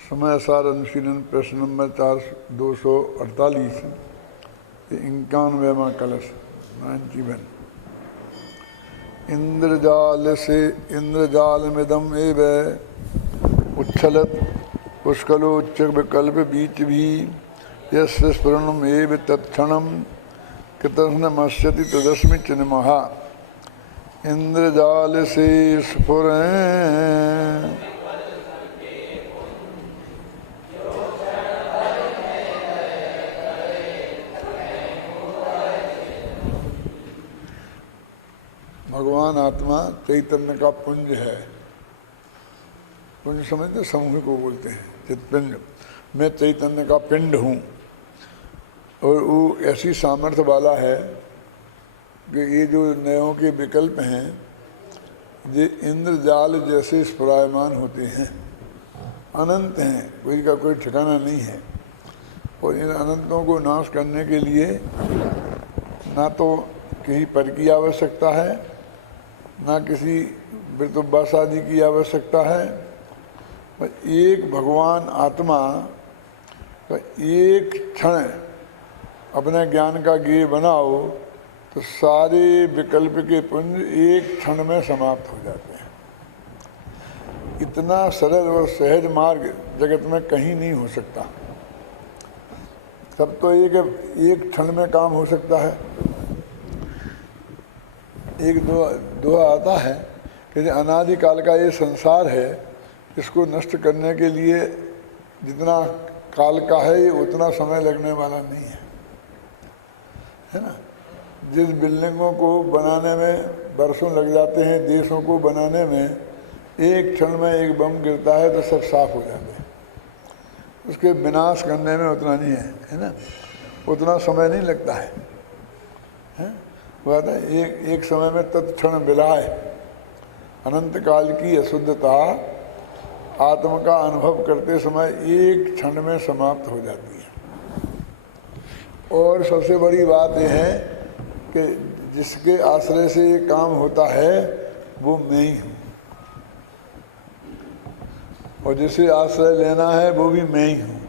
समय सार अनुशीलन प्रश्न नंबर 248 91वां कलश 91। इंद्रजाल से इंद्रजालमिदम एव उच्छलत पुष्कलोच्च विकल्प बीच भी यस्य स्फुरणम एव तत्क्षणम कृतस्नमस्यति तदस्मि चिन्मः। इंद्रजाल से स्फुरें भगवान आत्मा चैतन्य का पुंज है। पुंज समझते समूह को बोलते हैं चित्पिंड। मैं चैतन्य का पिंड हूँ और वो ऐसी सामर्थ्य वाला है कि ये जो नयों के विकल्प हैं ये इंद्रजाल जैसे स्फुरायमान होते हैं, अनंत हैं, कोई का कोई ठिकाना नहीं है। और इन अनंतों को नाश करने के लिए ना तो किसी पर की आवश्यकता है, ना किसी वृतोपवास आदि की आवश्यकता है। बस एक भगवान आत्मा का एक क्षण अपने ज्ञान का गेय बनाओ तो सारे विकल्प के पुंज एक क्षण में समाप्त हो जाते हैं। इतना सरल और सहज मार्ग जगत में कहीं नहीं हो सकता। सब तो एक क्षण में काम हो सकता है। एक दोहा आता है कि अनादिकाल का ये संसार है, इसको नष्ट करने के लिए जितना काल का है ये उतना समय लगने वाला नहीं है ना। जिस बिल्डिंगों को बनाने में बरसों लग जाते हैं, देशों को बनाने में एक क्षण में एक बम गिरता है तो सब साफ हो जाते हैं। उसके विनाश करने में उतना नहीं है ना, उतना समय नहीं लगता है। वो है एक समय में तत्क्षण विलाय, अनंत काल की अशुद्धता आत्मा का अनुभव करते समय एक क्षण में समाप्त हो जाती है। और सबसे बड़ी बात यह है कि जिसके आश्रय से ये काम होता है वो मैं ही हूँ, और जिसे आश्रय लेना है वो भी मैं ही हूँ।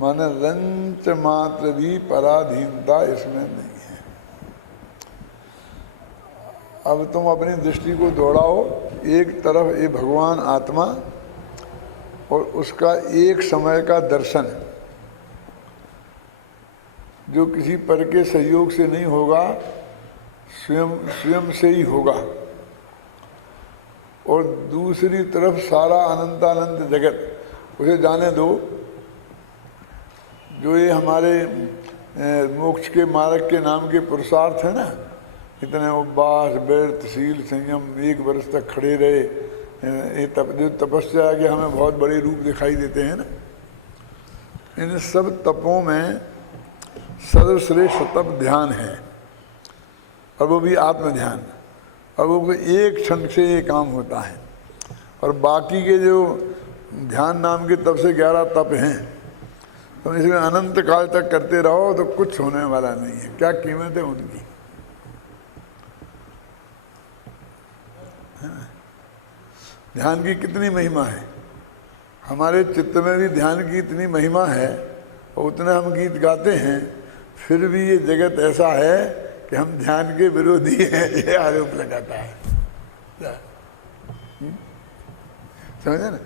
माने रंच मात्र भी पराधीनता इसमें नहीं है। अब तुम अपनी दृष्टि को दौड़ाओ एक तरफ ये भगवान आत्मा और उसका एक समय का दर्शन जो किसी पर के सहयोग से नहीं होगा, स्वयं से ही होगा। और दूसरी तरफ सारा अनंतानंत जगत, उसे जाने दो। जो ये हमारे मोक्ष के मार्ग के नाम के पुरुषार्थ है ना, इतने उपवास, व्रत, शील, संयम, 1 वर्ष तक खड़े रहे, ये जो तपस्या के हमें बहुत बड़े रूप दिखाई देते हैं ना, इन सब तपों में सर्वश्रेष्ठ तप ध्यान है, और वो भी आत्म ध्यान। और वो एक क्षण से ये काम होता है। और बाकी के जो ध्यान नाम के तप से 11 तप हैं, तो इसमें अनंत काल तक करते रहो तो कुछ होने वाला नहीं है। क्या कीमत है उनकी। ध्यान की कितनी महिमा है। हमारे चित्त में भी ध्यान की इतनी महिमा है और उतने हम गीत गाते हैं, फिर भी ये जगत ऐसा है कि हम ध्यान के विरोधी हैं, ये आरोप लगाता है। समझे ना।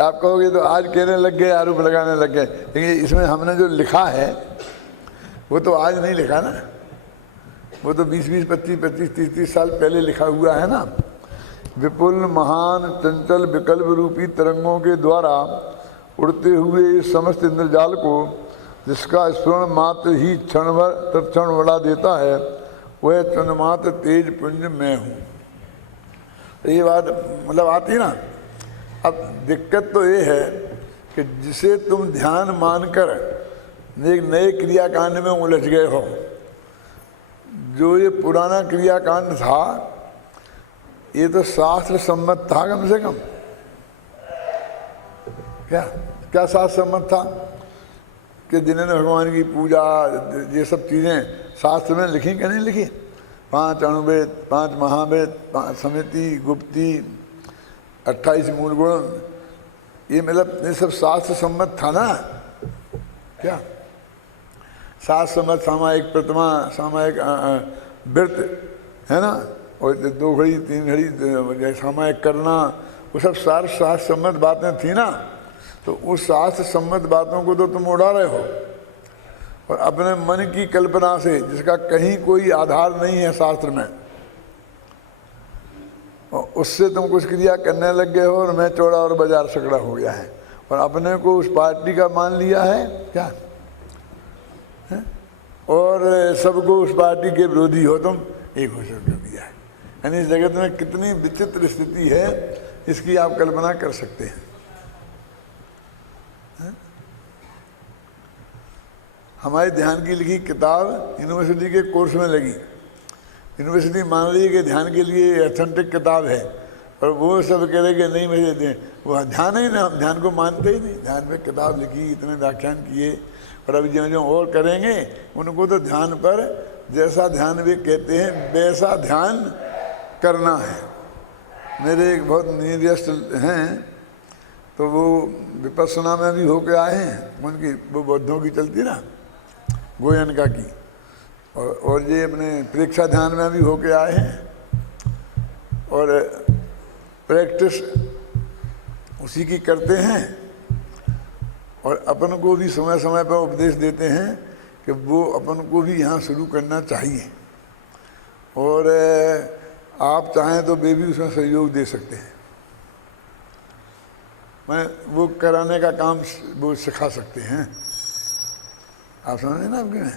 आप कहोगे तो आज कहने लग गए, आरोप लगाने लग गए, लेकिन इसमें हमने जो लिखा है वो तो आज नहीं लिखा ना, वो तो 20-20, 25-25, 30-30 साल पहले लिखा हुआ है ना। विपुल महान चंचल विकल्प रूपी तरंगों के द्वारा उड़ते हुए समस्त इंद्रजाल को जिसका स्फुरण मात्र ही क्षण भर तत्क्षण बढ़ा देता है, वह चंद्रमात्र तेज पुंज मैं हूँ। ये बात मतलब आती ना। अब दिक्कत तो ये है कि जिसे तुम ध्यान मानकर एक नए क्रियाकांड में उलझ गए हो। जो ये पुराना क्रियाकांड था ये तो शास्त्र सम्मत था कम से कम। क्या शास्त्र सम्मत था कि जिन्होंने भगवान की पूजा, ये सब चीज़ें शास्त्र में लिखी कि नहीं लिखी। 5 अणुवेद, 5 महावेद, 5 समिति, गुप्ती, 28 मूल गुण, ये मतलब ये सब शास्त्र सम्मत था ना। क्या शास्त्र सम्मत सामायिक प्रतिमा, सामायिक व्रत है ना, और 2 घड़ी 3 घड़ी सामायिक करना, वो सब शास्त्र सम्मत बातें थी ना। तो उस शास्त्र सम्मत बातों को तो तुम उड़ा रहे हो, और अपने मन की कल्पना से, जिसका कहीं कोई आधार नहीं है शास्त्र में, और उससे तुम कुछ क्रिया करने लग गए हो, और मैं चौड़ा और बाजार सकड़ा हो गया है, और अपने को उस पार्टी का मान लिया है क्या है? और सबको उस पार्टी के विरोधी हो तुम, एक घोषणा कर दिया है। यानी इस जगत में कितनी विचित्र स्थिति है, इसकी आप कल्पना कर सकते हैं। हमारे ध्यान की लिखी किताब यूनिवर्सिटी के कोर्स में लगी। यूनिवर्सिटी मान ली कि ध्यान के लिए ऑथेंटिक किताब है, और वो सब कह रहे कि नहीं मुझे दें, वो ध्यान ही ना, हम ध्यान को मानते ही नहीं। ध्यान पे किताब लिखी, इतने व्याख्यान किए, और अभी जो जो और करेंगे उनको तो ध्यान पर जैसा ध्यान वे कहते हैं वैसा ध्यान करना है। मेरे एक बहुत नियरेस्ट हैं, तो वो विपස්සना में भी होके आए हैं, उनकी वो बौद्धों की चलती ना, गोयनका की, और ये अपने परीक्षा ध्यान में भी होके आए हैं, और प्रैक्टिस उसी की करते हैं, और अपन को भी समय समय पर उपदेश देते हैं कि वो अपन को भी यहाँ शुरू करना चाहिए, और आप चाहें तो वे भी उसमें सहयोग दे सकते हैं। मैं वो कराने का काम वो सिखा सकते हैं, आप समझे ना आपके में।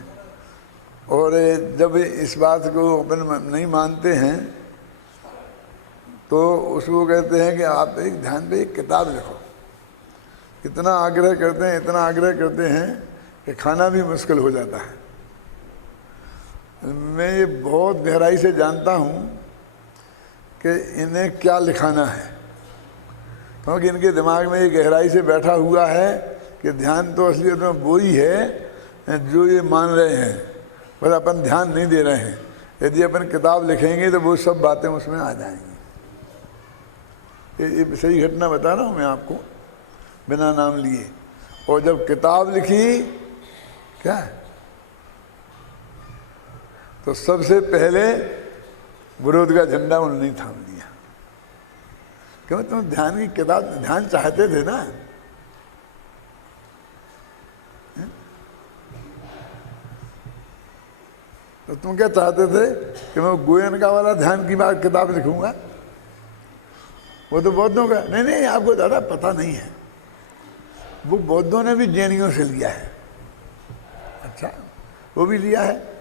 और जब इस बात को अपन नहीं मानते हैं तो उसको कहते हैं कि आप एक ध्यान पे एक किताब लिखो। इतना आग्रह करते हैं, इतना आग्रह करते हैं कि खाना भी मुश्किल हो जाता है। मैं ये बहुत गहराई से जानता हूँ कि इन्हें क्या लिखाना है, क्योंकि इनके दिमाग में ये गहराई से बैठा हुआ है कि ध्यान तो असलियत में वो ही है जो ये मान रहे हैं, पर अपन ध्यान नहीं दे रहे हैं। यदि अपन किताब लिखेंगे तो वो सब बातें उसमें आ जाएंगी। ये सही घटना बता रहा हूँ मैं आपको, बिना नाम लिए। और जब किताब लिखी क्या, तो सबसे पहले विरोध का झंडा उन्होंने थाम लिया। क्यों? तुम ध्यान की किताब, ध्यान चाहते थे ना, तो तुम क्या चाहते थे कि मैं गोयनका वाला ध्यान की बात किताब लिखूंगा? वो तो बौद्धों का, नहीं आपको ज़्यादा पता नहीं है, वो बौद्धों ने भी जैनियों से लिया है। अच्छा, वो भी लिया है।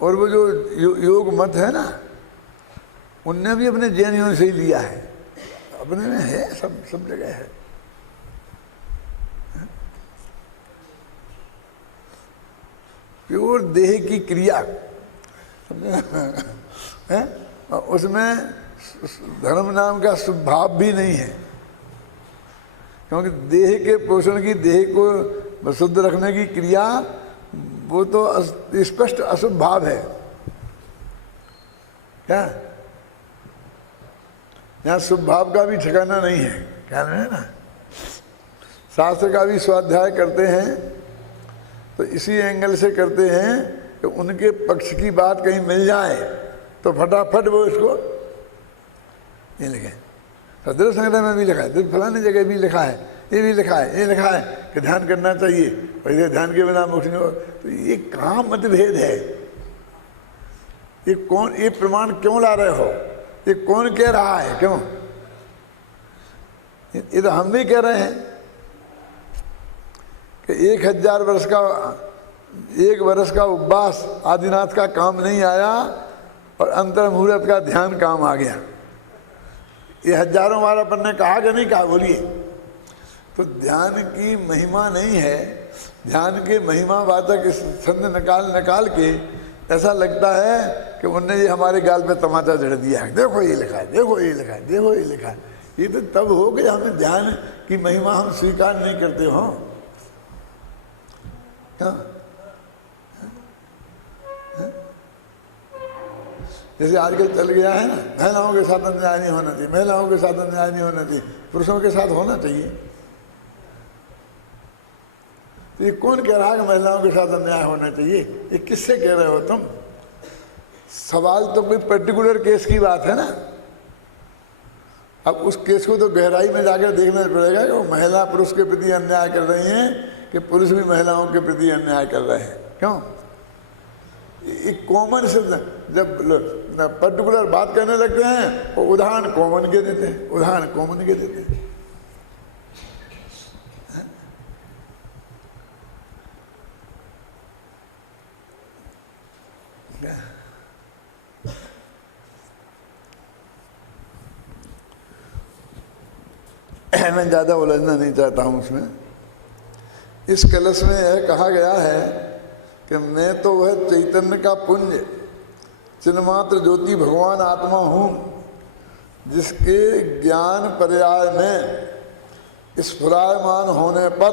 और वो जो योग मत है ना, उनने भी अपने जैनियों से ही लिया है। अपने में है, सब जगह है। प्योर देह की क्रिया है, उसमें धर्म नाम का स्वभाव भी नहीं है, क्योंकि देह के पोषण की, देह को शुद्ध रखने की क्रिया, वो तो स्पष्ट अशुभ भाव है। क्या यहाँ शुभ भाव का भी ठिकाना नहीं है, क्या है ना। शास्त्र का भी स्वाध्याय करते हैं तो इसी एंगल से करते हैं कि उनके पक्ष की बात कहीं मिल जाए तो फटाफट वो इसको ये लिखे। सदृढ़ संग्रह में भी लिखा है, फलानी जगह भी लिखा है, ये भी लिखा है, ये लिखा है कि ध्यान करना चाहिए, और ये ध्यान के बिना मोक्ष नहीं हो। तो ये कहाँ मतभेद है? ये कौन, ये प्रमाण क्यों ला रहे हो? ये कौन कह रहा है? क्यों? ये तो हम भी कह रहे हैं कि 1000 वर्ष का, 1 वर्ष का उपवास आदिनाथ का काम नहीं आया, और अंतर मुहूर्त का ध्यान काम आ गया। ये हजारों बार अपन ने कहा कि नहीं कहा? बोलिए। तो ध्यान की महिमा नहीं है। ध्यान के महिमा वाचक इस छंद निकाल के ऐसा लगता है कि उनने ये हमारे गाल पे तमाचा जड़ दिया है, देखो ये लिखा है, देखो ये लिखा है, देखो ये लिखा है। ये तो तब हो गया हमें ध्यान की महिमा हम स्वीकार नहीं करते हो। हाँ? जैसे आजकल चल गया है ना, महिलाओं के साथ अन्याय नहीं होना चाहिए, महिलाओं के साथ अन्याय नहीं होना चाहिए, पुरुषों के साथ होना चाहिए। तो ये कौन कह रहा है कि महिलाओं के साथ अन्याय होना चाहिए? ये किससे कह रहे हो तुम? सवाल तो कोई पर्टिकुलर केस की बात है ना। अब उस केस को तो गहराई में जाकर देखना पड़ेगा कि वो महिला पुरुष के प्रति अन्याय कर रही हैं कि पुरुष भी महिलाओं के प्रति अन्याय कर रहे हैं। क्यों? एक कॉमन से जब पर्टिकुलर बात करने लगते हैं वो उदाहरण कॉमन के देते हैं, उदाहरण कॉमन के देते हैं। मैं ज़्यादा उलझना नहीं चाहता हूँ उसमें। इस कलश में यह कहा गया है कि मैं तो वह चैतन्य का पुंज चिन्मात्र ज्योति भगवान आत्मा हूँ, जिसके ज्ञान पर्याय में स्फुरायमान होने पर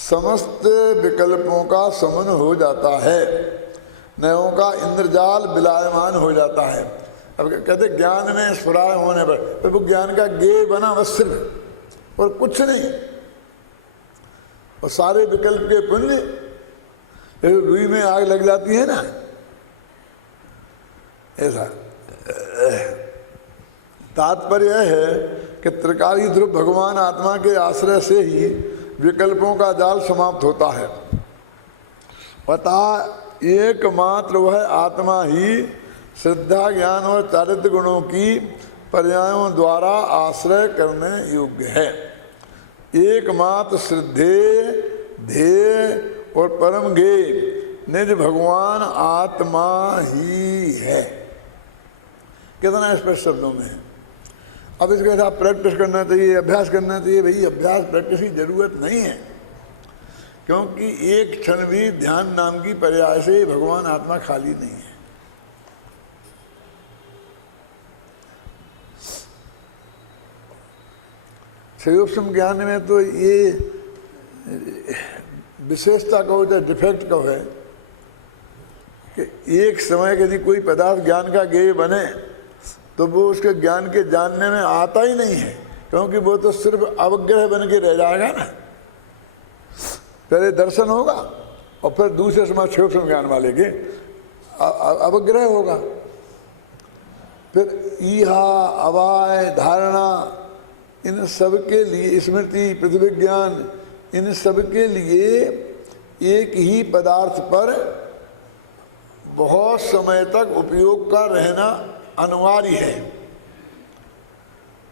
समस्त विकल्पों का समन हो जाता है, नयों का इंद्रजाल विलायमान हो जाता है। अब कहते ज्ञान में स्फुराय होने पर, तो वो ज्ञान का गे बना बस सिर्फ, और कुछ नहीं। और सारे विकल्प के पुण्य, रुई में आग लग जाती है ना, ऐसा। तात्पर्य है कि त्रिकाली ध्रुव भगवान आत्मा के आश्रय से ही विकल्पों का जाल समाप्त होता है। अतः एकमात्र वह आत्मा ही श्रद्धा ज्ञान और चारित्र गुणों की पर्यायों द्वारा आश्रय करने योग्य है। एकमात्र श्रद्धेय ध्येय और परम गेय निज भगवान आत्मा ही है। कितना स्पष्ट शब्दों में है। अब इसके साथ प्रैक्टिस करना चाहिए, अभ्यास करना चाहिए। भाई अभ्यास प्रैक्टिस की जरूरत नहीं है, क्योंकि एक क्षण भी ध्यान नाम की पर्याय से भगवान आत्मा खाली नहीं है। क्षयोपम ज्ञान में तो ये विशेषता कहो या डिफेक्ट कहो है कि एक समय यदि कोई पदार्थ ज्ञान का ज्ञेय बने तो वो उसके ज्ञान के जानने में आता ही नहीं है, क्योंकि वो तो सिर्फ अवग्रह बन के रह जाएगा ना। पहले दर्शन होगा और फिर दूसरे समय क्षयोपम ज्ञान वाले के अवग्रह होगा, फिर ईहा अवाय धारणा, इन सब के लिए स्मृति पृथ्वी ज्ञान, इन सब के लिए एक ही पदार्थ पर बहुत समय तक उपयोग का रहना अनिवार्य है।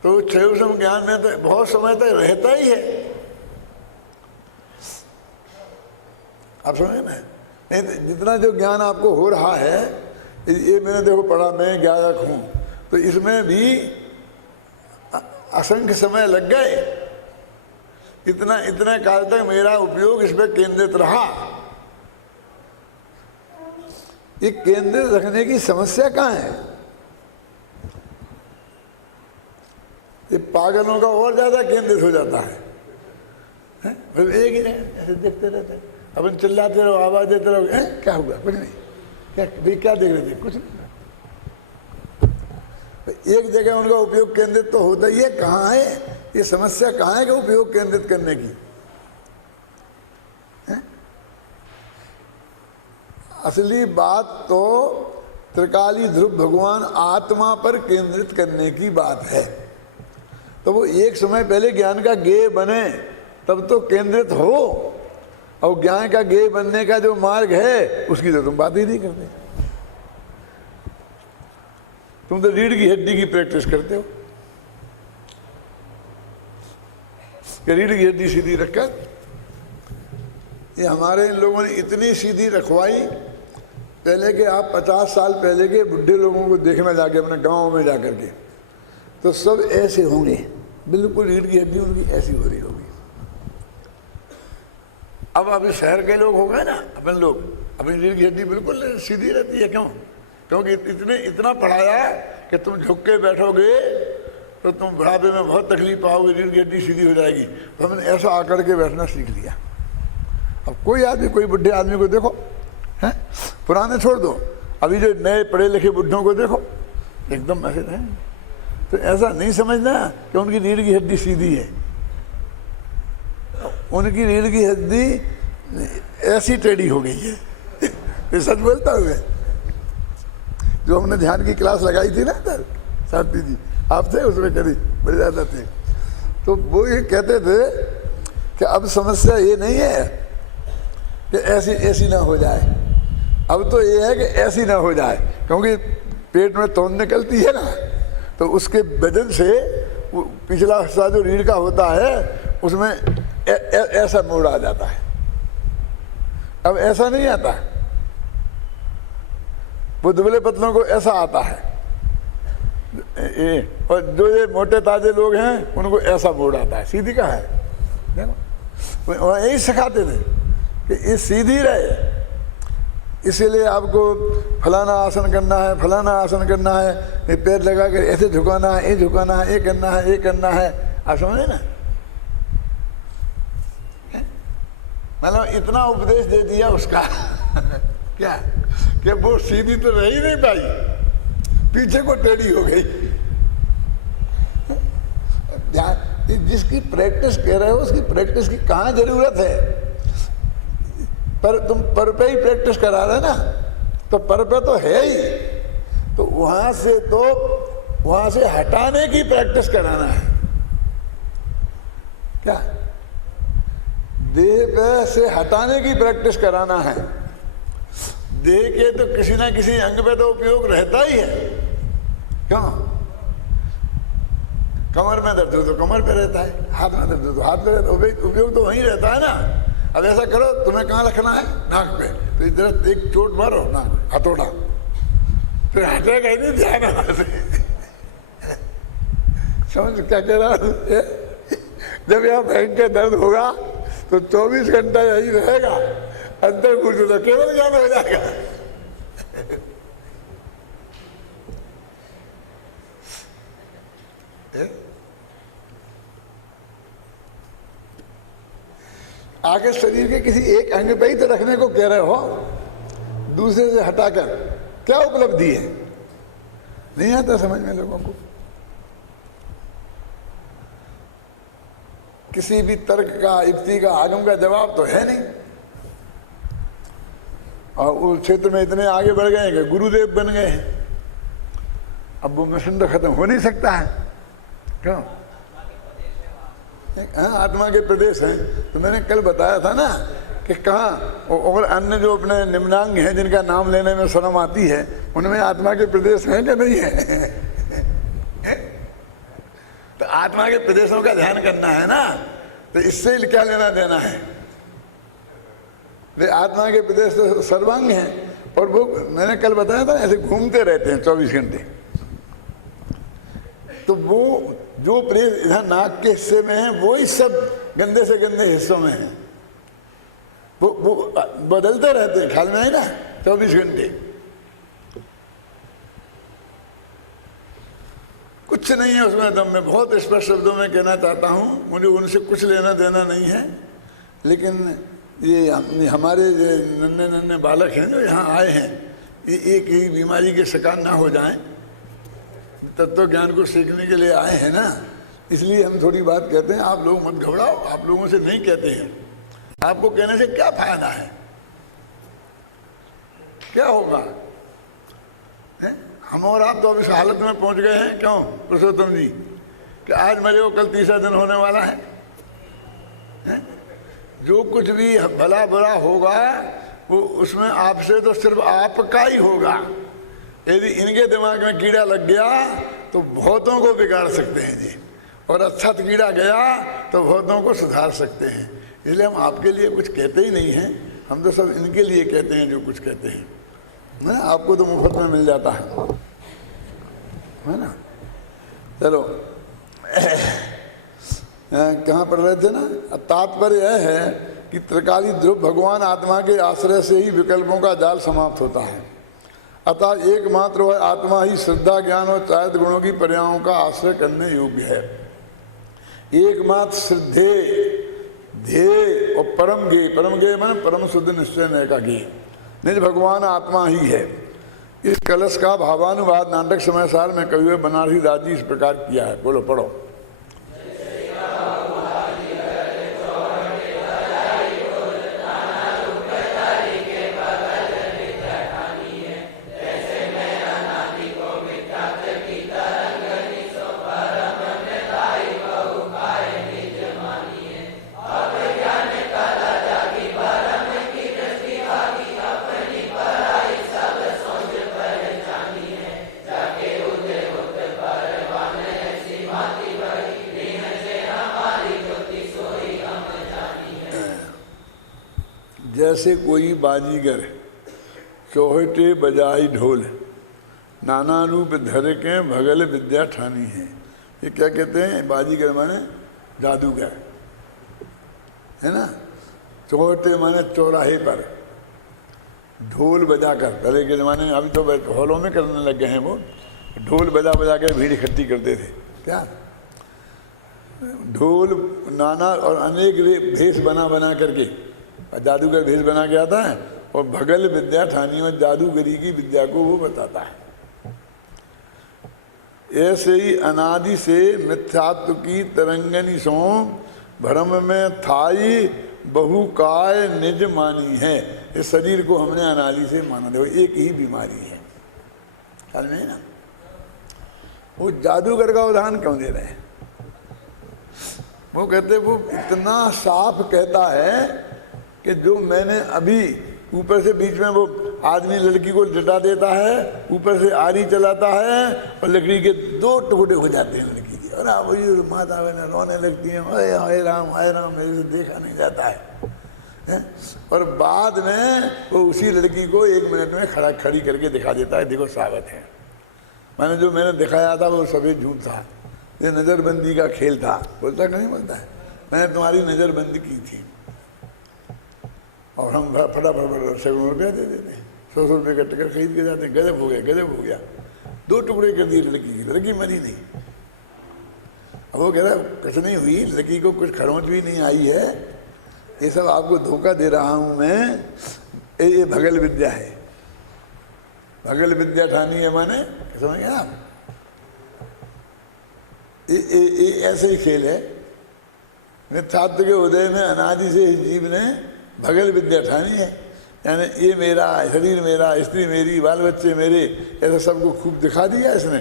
तो क्षयोपम ज्ञान में तो बहुत समय तक रहता ही है। आप समझे ना? जितना जो ज्ञान आपको हो रहा है, ये मैंने देखो पढ़ा, मैं ज्ञायक हूँ, तो इसमें भी असंख्य समय लग गए। इतने काल तक मेरा उपयोग इस पर केंद्रित रहा। ये केंद्रित रखने की समस्या कहाँ है? ये पागलों का और ज्यादा केंद्रित हो जाता है। फिर एक ही ऐसे देखते रहते, अपन चिल्लाते रहो, आवाज देते रहो, क्या हुआ? कुछ नहीं। क्या देख रहे थे? कुछ नहीं। एक जगह उनका उपयोग केंद्रित तो होता ही है। कहाँ है ये समस्या? कहाँ है कि उपयोग केंद्रित करने की? असली बात तो त्रिकाली ध्रुव भगवान आत्मा पर केंद्रित करने की बात है। तो वो एक समय पहले ज्ञान का ज्ञेय बने तब तो केंद्रित हो, और ज्ञान का ज्ञेय बनने का जो मार्ग है उसकी तो तुम बात ही नहीं करते। तुम तो रीढ़ की हड्डी की प्रैक्टिस करते हो कि रीढ़ की हड्डी सीधी रखकर। ये हमारे इन लोगों ने इतनी सीधी रखवाई, पहले के आप 50 साल पहले के बुढ़े लोगों को देखना जाके अपने गांव में जाकर के, तो सब ऐसे होंगे, बिल्कुल रीढ़ की हड्डी उनकी ऐसी हो रही होगी। अब अभी शहर के लोग हो गए ना, अपन लोग, अपनी रीढ़ की हड्डी बिल्कुल सीधी रहती है। क्यों? क्योंकि इतना पढ़ाया कि तुम झुक के बैठोगे तो तुम बुढ़ापे में बहुत तकलीफ पाओगे, रीढ़ की हड्डी सीधी हो जाएगी। तो हमने ऐसा आकर के बैठना सीख लिया। अब कोई आदमी, कोई बुढ़े आदमी को देखो, हैं, पुराने छोड़ दो, अभी जो नए पढ़े लिखे बुढ़ों को देखो, एकदम ऐसे हैं। तो ऐसा नहीं समझना कि उनकी रीढ़ की हड्डी सीधी है। उनकी रीढ़ की हड्डी ऐसी टेढ़ी हो गई है। ये सच बोलता हूँ मैं। जो हमने ध्यान की क्लास लगाई थी ना सर शांति जी, आप थे उसमें, कभी बड़े ज़्यादा थे, तो वो ये कहते थे कि अब समस्या ये नहीं है कि ऐसी ना हो जाए, अब तो ये है कि ऐसी ना हो जाए, क्योंकि पेट में तौन निकलती है ना, तो उसके वजन से पिछला हिस्सा जो रीढ़ का होता है उसमें ऐसा मोड़ आ जाता है। अब ऐसा नहीं आता, वो दुबले पतलों को ऐसा आता है, और जो ये मोटे ताजे लोग हैं उनको ऐसा मोड़ आता है। सीधी का है, देखो यही सिखाते थे कि ये सीधी रहे, इसीलिए आपको फलाना आसन करना है, फलाना आसन करना है, ये पैर लगा कर ऐसे झुकाना है, ये झुकाना है, ये करना है, ये करना है। आप समझे ना, मतलब इतना उपदेश दे दिया उसका क्या कि वो सीधी तो रह ही नहीं पाई, पीछे को टेढ़ी हो गई। जिसकी प्रैक्टिस कह रहे हो उसकी प्रैक्टिस की कहाँ जरूरत है? पर तुम पर पे ही प्रैक्टिस करा रहे ना, तो पर पे तो है ही, तो वहां से हटाने की प्रैक्टिस कराना है। क्या देह पे से हटाने की प्रैक्टिस कराना है। देह के तो किसी ना किसी अंग पे तो उपयोग रहता ही है। क्यों? कमर में दर्द हो तो कमर पे रहता है, हाथ में दर्द हो तो हाथ पे रहता है, उपयोग तो वहीं रहता है ना। अब ऐसा करो, तुम्हें कहाँ रखना है? नाक पे, तो इधर एक चोट मारो नाक, हथौड़ा, फिर हटेगा ही नहीं ध्यान वहां से। समझ क्या कह रहा हूँ? जब यहाँ भयंकर दर्द होगा तो 24 घंटा यही रहेगा, अंदर कुछ तो केवल ज्ञान हो जाएगा। आगे शरीर के किसी एक अंग पे ही तो रखने को कह रहे हो, दूसरे से हटाकर क्या उपलब्धि है? नहीं आता समझ में लोगों को। किसी भी तर्क का, युक्ति का, आगम का जवाब तो है नहीं, और उस क्षेत्र में इतने आगे बढ़ गए हैं कि गुरुदेव बन गए हैं। अब वो मिशन तो खत्म हो नहीं सकता है। क्यों? आत्मा के प्रदेश हैं, तो मैंने कल बताया था ना कि कहाँ, और अन्य जो अपने निम्नांग हैं जिनका नाम लेने में शर्म आती है, उनमें आत्मा के प्रदेश हैं कि नहीं है? तो आत्मा के प्रदेशों का ध्यान करना है ना, तो इससे क्या लेना देना है? आत्मा के प्रदेश तो सर्वांग हैं, और वो मैंने कल बताया था ऐसे घूमते रहते हैं 24 घंटे। तो वो जो प्रदेश इधर नाक के हिस्से में है वो ही सब गंदे से गंदे हिस्सों में है, वो बदलते रहते हैं, ख्याल में है ना, 24 घंटे। कुछ नहीं है उसमें दम में। बहुत स्पष्ट शब्दों में कहना चाहता हूँ, मुझे उनसे कुछ लेना देना नहीं है, लेकिन ये हमारे नन्हे नन्हे बालक हैं जो यहाँ आए हैं, ये एक ही बीमारी के शिकार ना हो जाएं, तत्व ज्ञान को सीखने के लिए आए हैं ना, इसलिए हम थोड़ी बात कहते हैं। आप लोग मत घबराओ, आप लोगों से नहीं कहते हैं। आपको कहने से क्या फायदा है? क्या होगा? हम और आप तो अब इस हालत में पहुंच गए हैं, क्यों पुरुषोत्तम जी, कि आज मरे को कल तीसरा दिन होने वाला है। जो कुछ भी भला बुरा होगा वो उसमें आपसे तो सिर्फ आपका ही होगा। यदि इनके दिमाग में कीड़ा लग गया तो बहुतों को बिगाड़ सकते हैं जी, और अच्छा कीड़ा गया तो बहुतों को सुधार सकते हैं। इसलिए हम आपके लिए कुछ कहते ही नहीं हैं, हम तो सब इनके लिए कहते हैं जो कुछ कहते हैं ना। आपको तो मुफ्त में मिल जाता है ना। चलो कहाँ पढ़ रहे थे ना। तात्पर्य यह है कि त्रिकाली ध्रुव भगवान आत्मा के आश्रय से ही विकल्पों का जाल समाप्त होता है। अतः एकमात्र वह आत्मा ही श्रद्धा ज्ञान और चारित्र गुणों की पर्यायों का आश्रय करने योग्य है। एकमात्र श्रद्धे ध्येय और परम गे माने परम शुद्ध निश्चय का गे निज भगवान आत्मा ही है। इस कलश का भावानुवाद नाटक समय सार में कवि बनारसी दास जी इस प्रकार किया है। बोलो, पढ़ो। जैसे कोई बाजीगर चौहटे बजाई ढोल, नाना रूप धर के भगल विद्या ठानी है। ये क्या कहते हैं? बाजीगर माने जादूगर, है ना। चौहटे माने चौराहे पर, ढोल बजा कर, पहले के ज़माने में, अभी तो हॉलों में करने लग गए हैं वो, ढोल बजा बजा के भीड़ इकट्ठी करते थे। क्या ढोल नाना और अनेक भेष बना बना करके, जादूगर भेष बना के आता है और भगल विद्या ठानी में जादूगरी की विद्या को वो बताता है। ऐसे ही अनादि से मिथ्यात्व की तरंगनी सो भ्रम में थाई बहुकाय निज मानी है। इस शरीर को हमने अनादि से माना, देखो एक ही बीमारी है, ख्याल में है ना। वो जादूगर का उदाहरण क्यों दे रहे हैं? वो कहते वो इतना साफ कहता है कि जो मैंने अभी ऊपर से बीच में वो आदमी लड़की को लटा देता है, ऊपर से आरी चलाता है और लकड़ी के 2 टुकड़े हो जाते हैं लड़की के, और वही माता बहने रोने लगती हैं, हाय राम मेरे से देखा नहीं जाता है। और बाद में वो उसी लड़की को 1 मिनट में खड़ी करके दिखा देता है, देखो साबित है। मैंने दिखाया था वो सभी झूठ था, ये नज़रबंदी का खेल था। बोलता कि नहीं बोलता है, मैंने तुम्हारी नज़रबंदी की थी और हम फटाफट 100 रुपया दे देते हैं, 100 रुपये का टिकट खरीद के जाते हैं। गजब हो गया। 2 टुकड़े कर दिए लड़की मरी नहीं। अब वो कह रहा कुछ नहीं हुई, लड़की को कुछ खरोंच भी नहीं आई है, ये सब आपको धोखा दे रहा हूँ मैं, ये भगल विद्या है। भगल विद्या ठानी है माने, समझ गए आप? ये ऐसे ही खेल है। मिथ्यात्व के उदय में अनादि से जीव ने भगल विद्या ठानी है, यानी ये मेरा शरीर, मेरा स्त्री मेरी, बाल बच्चे मेरे, ऐसा सबको खूब दिखा दिया इसने,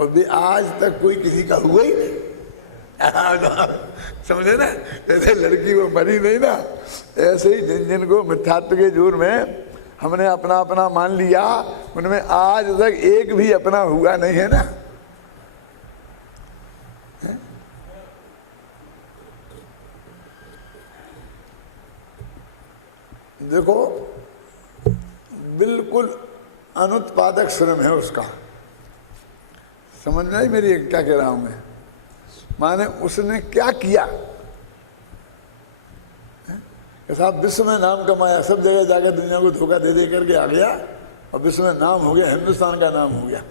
और आज तक कोई किसी का हुआ ही नहीं। समझे ना, जैसे लड़की वो मरी नहीं ना, ऐसे ही जिन जिन को मिथ्यात्व के जोर में हमने अपना अपना मान लिया, उनमें आज तक एक भी अपना हुआ नहीं है ना। देखो बिल्कुल अनुत्पादक श्रम है उसका, समझ में आई मेरी क्या कह रहा हूं मैं? माने उसने क्या किया, साहब विश्व में नाम कमाया, सब जगह जाकर दुनिया को धोखा दे दे करके आ गया और विश्व में नाम हो गया, हिंदुस्तान का नाम हो गया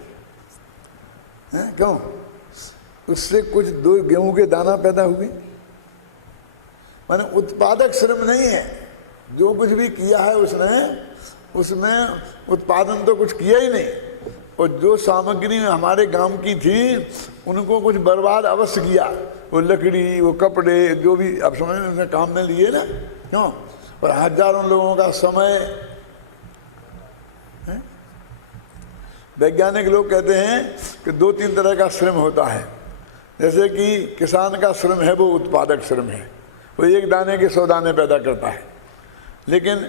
है। क्यों? उससे कुछ 2 गेहूं के दाना पैदा हुए। माने उत्पादक श्रम नहीं है, जो कुछ भी किया है उसने, उसमें उत्पादन तो कुछ किया ही नहीं, और जो सामग्री हमारे गांव की थी उनको कुछ बर्बाद अवश्य किया, वो लकड़ी, वो कपड़े, जो भी अब समझ में उसने काम में लिए ना, क्यों? और हजारों लोगों का समय। वैज्ञानिक लोग कहते हैं कि 2-3 तरह का श्रम होता है। जैसे कि किसान का श्रम है वो उत्पादक श्रम है, वो 1 दाने के 100 दाने पैदा करता है। लेकिन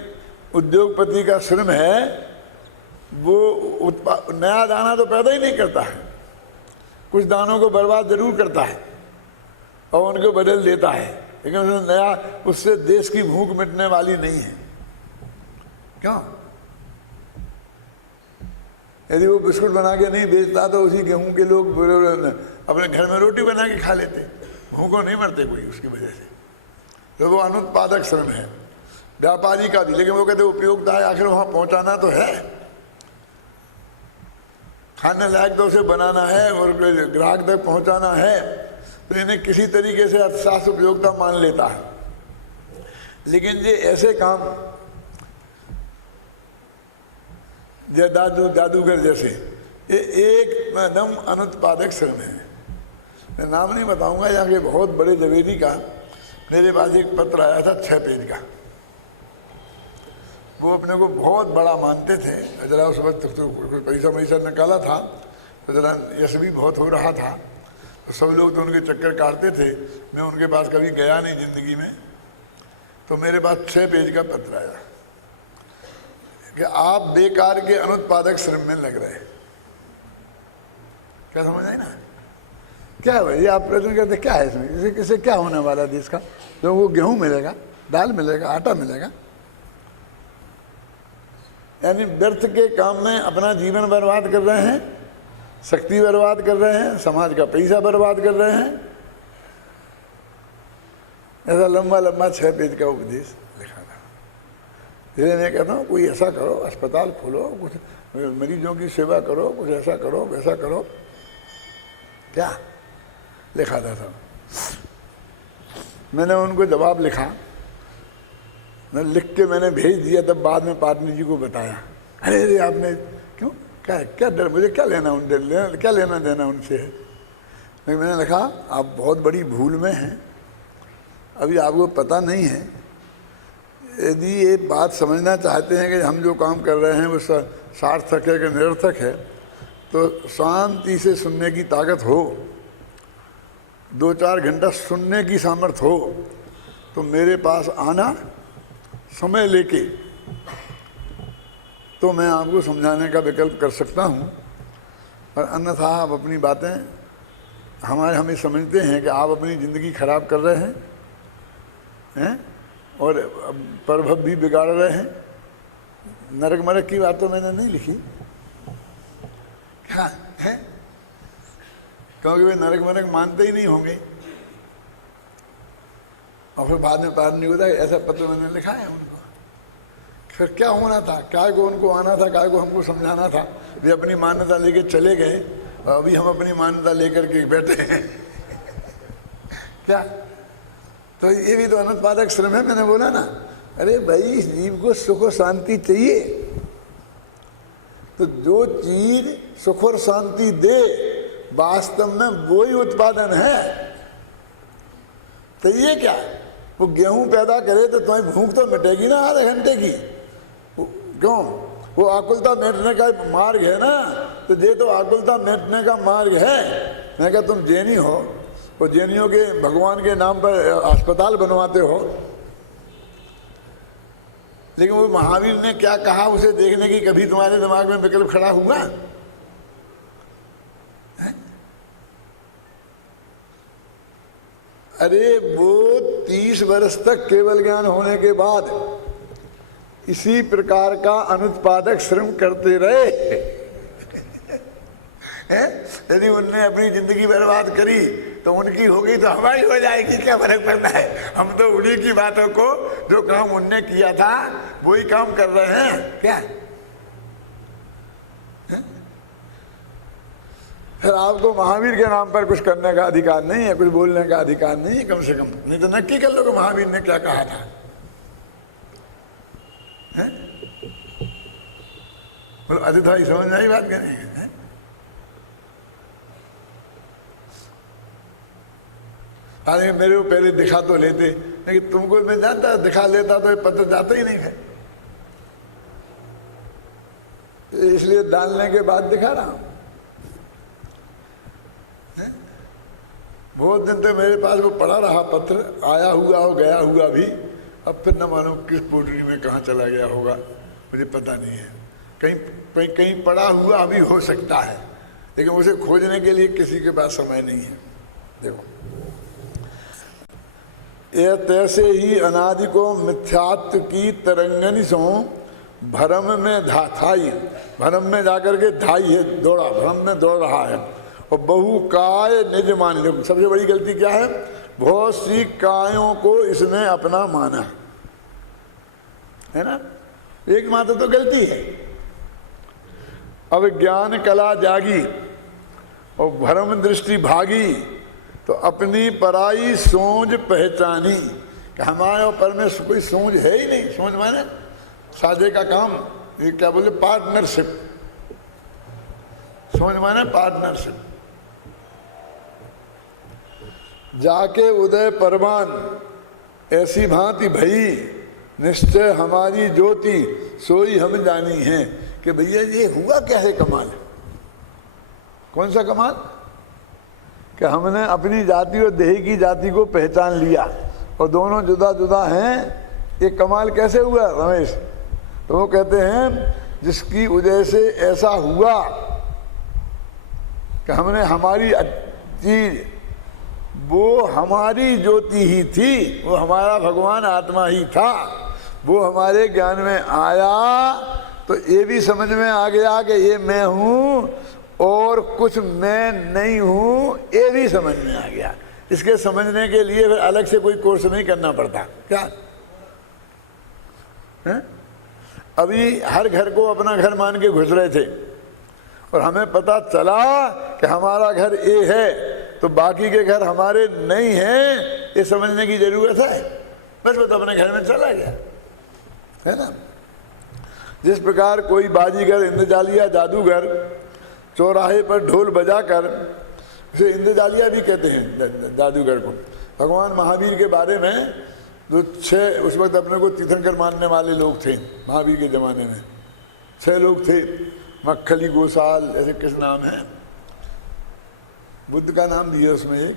उद्योगपति का श्रम है वो नया दाना तो पैदा ही नहीं करता है, कुछ दानों को बर्बाद जरूर करता है और उनको बदल देता है, लेकिन उसमें नया, उससे देश की भूख मिटने वाली नहीं है। क्यों? यदि वो बिस्कुट बना के नहीं बेचता तो उसी गेहूं के लोग अपने घर में रोटी बना के खा लेते, भूखों नहीं मरते कोई उसकी वजह से। तो वो अनुत्पादक श्रम है व्यापारी का भी। लेकिन वो कहते उपयोगिता है, आखिर वहां पहुंचाना तो है, खाने लायक तो उसे बनाना है और ग्राहक तक पहुंचाना है, तो इन्हें किसी तरीके से अर्थशास्त्र उपयोगिता मान लेता है। लेकिन ये ऐसे काम जादूगर जैसे, ये एकदम अनुत्पादक श्रम है। मैं नाम नहीं बताऊंगा, यहाँ के बहुत बड़े जवेदी का मेरे पास एक पत्र आया था 6 पेज का। वो अपने को बहुत बड़ा मानते थे, जरा उस वक्त तो पैसा वैसा निकाला था तो जरा यश भी बहुत हो रहा था, तो सब लोग तो उनके चक्कर काटते थे। मैं उनके पास कभी गया नहीं जिंदगी में, तो मेरे पास 6 पेज का पत्र आया कि आप बेकार के अनुत्पादक श्रम में लग रहे हैं। क्या समझ आई ना? क्या है भाई, आप प्रश्न करते क्या है इसमें, इससे क्या होने वाला है देश का? लोगों को गेहूं मिलेगा, दाल मिलेगा, आटा मिलेगा। यानी व्यर्थ के काम में अपना जीवन बर्बाद कर रहे हैं, शक्ति बर्बाद कर रहे हैं, समाज का पैसा बर्बाद कर रहे हैं। ऐसा लंबा लंबा 6 पेज का उपदेश लिखा था। इसलिए मैं कहता हूँ कोई ऐसा करो, अस्पताल खोलो, कुछ मरीजों की सेवा करो, कुछ ऐसा करो वैसा करो। क्या लिखा था सब? मैंने उनको जवाब लिखा, मैं लिख के मैंने भेज दिया, तब बाद में पाटनी जी को बताया, अरे अरे आपने क्यों, क्या डर, मुझे क्या लेना उनसे, क्या लेना देना उनसे है। लेकिन मैंने लिखा आप बहुत बड़ी भूल में हैं, अभी आपको पता नहीं है। यदि ये बात समझना चाहते हैं कि हम जो काम कर रहे हैं वो सार्थक है कि निरर्थक है, तो शांति से सुनने की ताकत हो, 2-4 घंटा सुनने की सामर्थ्य हो, तो मेरे पास आना समय लेके, तो मैं आपको समझाने का विकल्प कर सकता हूँ। और अन्यथा आप अपनी बातें हमें समझते हैं कि आप अपनी ज़िंदगी खराब कर रहे हैं और प्रभव भी बिगाड़ रहे हैं। नरक मरक की बात तो मैंने नहीं लिखी, क्या है, क्योंकि वे नरक मरक मानते ही नहीं होंगे। और फिर बाद में पार नहीं होता, ऐसा पत्र मैंने लिखा है उनको। फिर क्या होना था, क्या को उनको आना था, क्या को हमको समझाना था। वे अपनी मान्यता लेके चले गए और अभी हम अपनी मान्यता लेकर के बैठे हैं। क्या, तो ये भी तो अनुत्पादक श्रम है। मैंने बोला ना, अरे भाई इस जीव को सुख और शांति चाहिए, तो जो चीज सुख और शांति दे वास्तव में वो ही उत्पादन है। तो ये क्या, वो गेहूं पैदा करे तो तुम्हें भूख तो मिटेगी ना आधे घंटे की, क्यों? वो आकुलता मिटने का मार्ग है ना, तो ये तो आकुलता मिटने का मार्ग है। मैं कहा तुम जैनी हो, वो जैनियों के भगवान के नाम पर अस्पताल बनवाते हो, लेकिन वो महावीर ने क्या कहा उसे देखने की कभी तुम्हारे दिमाग में विकल्प खड़ा हुआ? अरे वो 30 वर्ष तक केवल ज्ञान होने के बाद इसी प्रकार का अनुत्पादक श्रम करते रहे। यदि उनने अपनी जिंदगी बर्बाद करी तो उनकी होगी तो हमारी हो जाएगी, क्या फर्क पड़ता है। हम तो उन्हीं की बातों को, जो काम उनने किया था वही काम कर रहे हैं। क्या फिर आपको महावीर के नाम पर कुछ करने का अधिकार नहीं है, कुछ बोलने का अधिकार नहीं है कम से कम। नहीं तो नक्की कर लो कि महावीर ने क्या कहा था। बोलो अतिथि समझ आई बात करें है? अरे मेरे को पहले दिखा तो लेते, लेकिन तुमको मैं जानता दिखा लेता तो ये पत्र जाता ही नहीं है, इसलिए डालने के बाद दिखा रहा हूं। बहुत दिन तो मेरे पास वो पड़ा रहा पत्र, आया हुआ हो गया हुआ भी, अब फिर न मालूम किस पोटली में कहाँ चला गया होगा, मुझे पता नहीं है। कहीं कहीं पड़ा हुआ भी हो सकता है, लेकिन उसे खोजने के लिए किसी के पास समय नहीं है। देखो यह तैसे ही अनादि को मिथ्यात्व की तरंगनी सो भ्रम में धाई, भ्रम में जाकर के धाई है, दौड़ा, भ्रम में दौड़ रहा है। और बहु काय निज मान, सबसे बड़ी गलती क्या है, बहुत सी कायों को इसने अपना माना है ना, एकमात्र तो गलती है। अब ज्ञान कला जागी और भ्रम दृष्टि भागी, तो अपनी पराई सोच पहचानी कि हमारे ऊपर में कोई सोच है ही नहीं। सोच माने साजे का काम, ये क्या बोले, पार्टनरशिप। समझ माने पार्टनरशिप। जाके उदय परमान ऐसी भांति भई, निश्चय हमारी ज्योति सोई हम जानी है। कि भैया ये हुआ क्या है कमाल? कौन सा कमाल? कि हमने अपनी जाति और देही की जाति को पहचान लिया और दोनों जुदा जुदा हैं। ये कमाल कैसे हुआ रमेश? तो वो कहते हैं जिसकी वजह से ऐसा हुआ कि हमने हमारी चीज, वो हमारी ज्योति ही थी, वो हमारा भगवान आत्मा ही था, वो हमारे ज्ञान में आया तो ये भी समझ में आ गया कि ये मैं हूँ और कुछ मैं नहीं हूँ, ये भी समझ में आ गया। इसके समझने के लिए फिर अलग से कोई कोर्स नहीं करना पड़ता। क्या है? अभी हर घर को अपना घर मान के घुस रहे थे और हमें पता चला कि हमारा घर ये है तो बाकी के घर हमारे नहीं हैं, ये समझने की जरूरत है। बस वो तो अपने घर में चला गया, है ना। जिस प्रकार कोई बाजीगर, इंद्रजालिया, जादूगर चौराहे पर ढोल बजाकर, उसे इंद्रजालिया भी कहते हैं जादूगर को। भगवान महावीर के बारे में जो 6 उस वक्त अपने को तीर्थंकर मानने वाले लोग थे महावीर के ज़माने में, 6 लोग थे। मक्खली, गोसाल, ऐसे किस नाम है, बुद्ध का नाम भी है उसमें एक,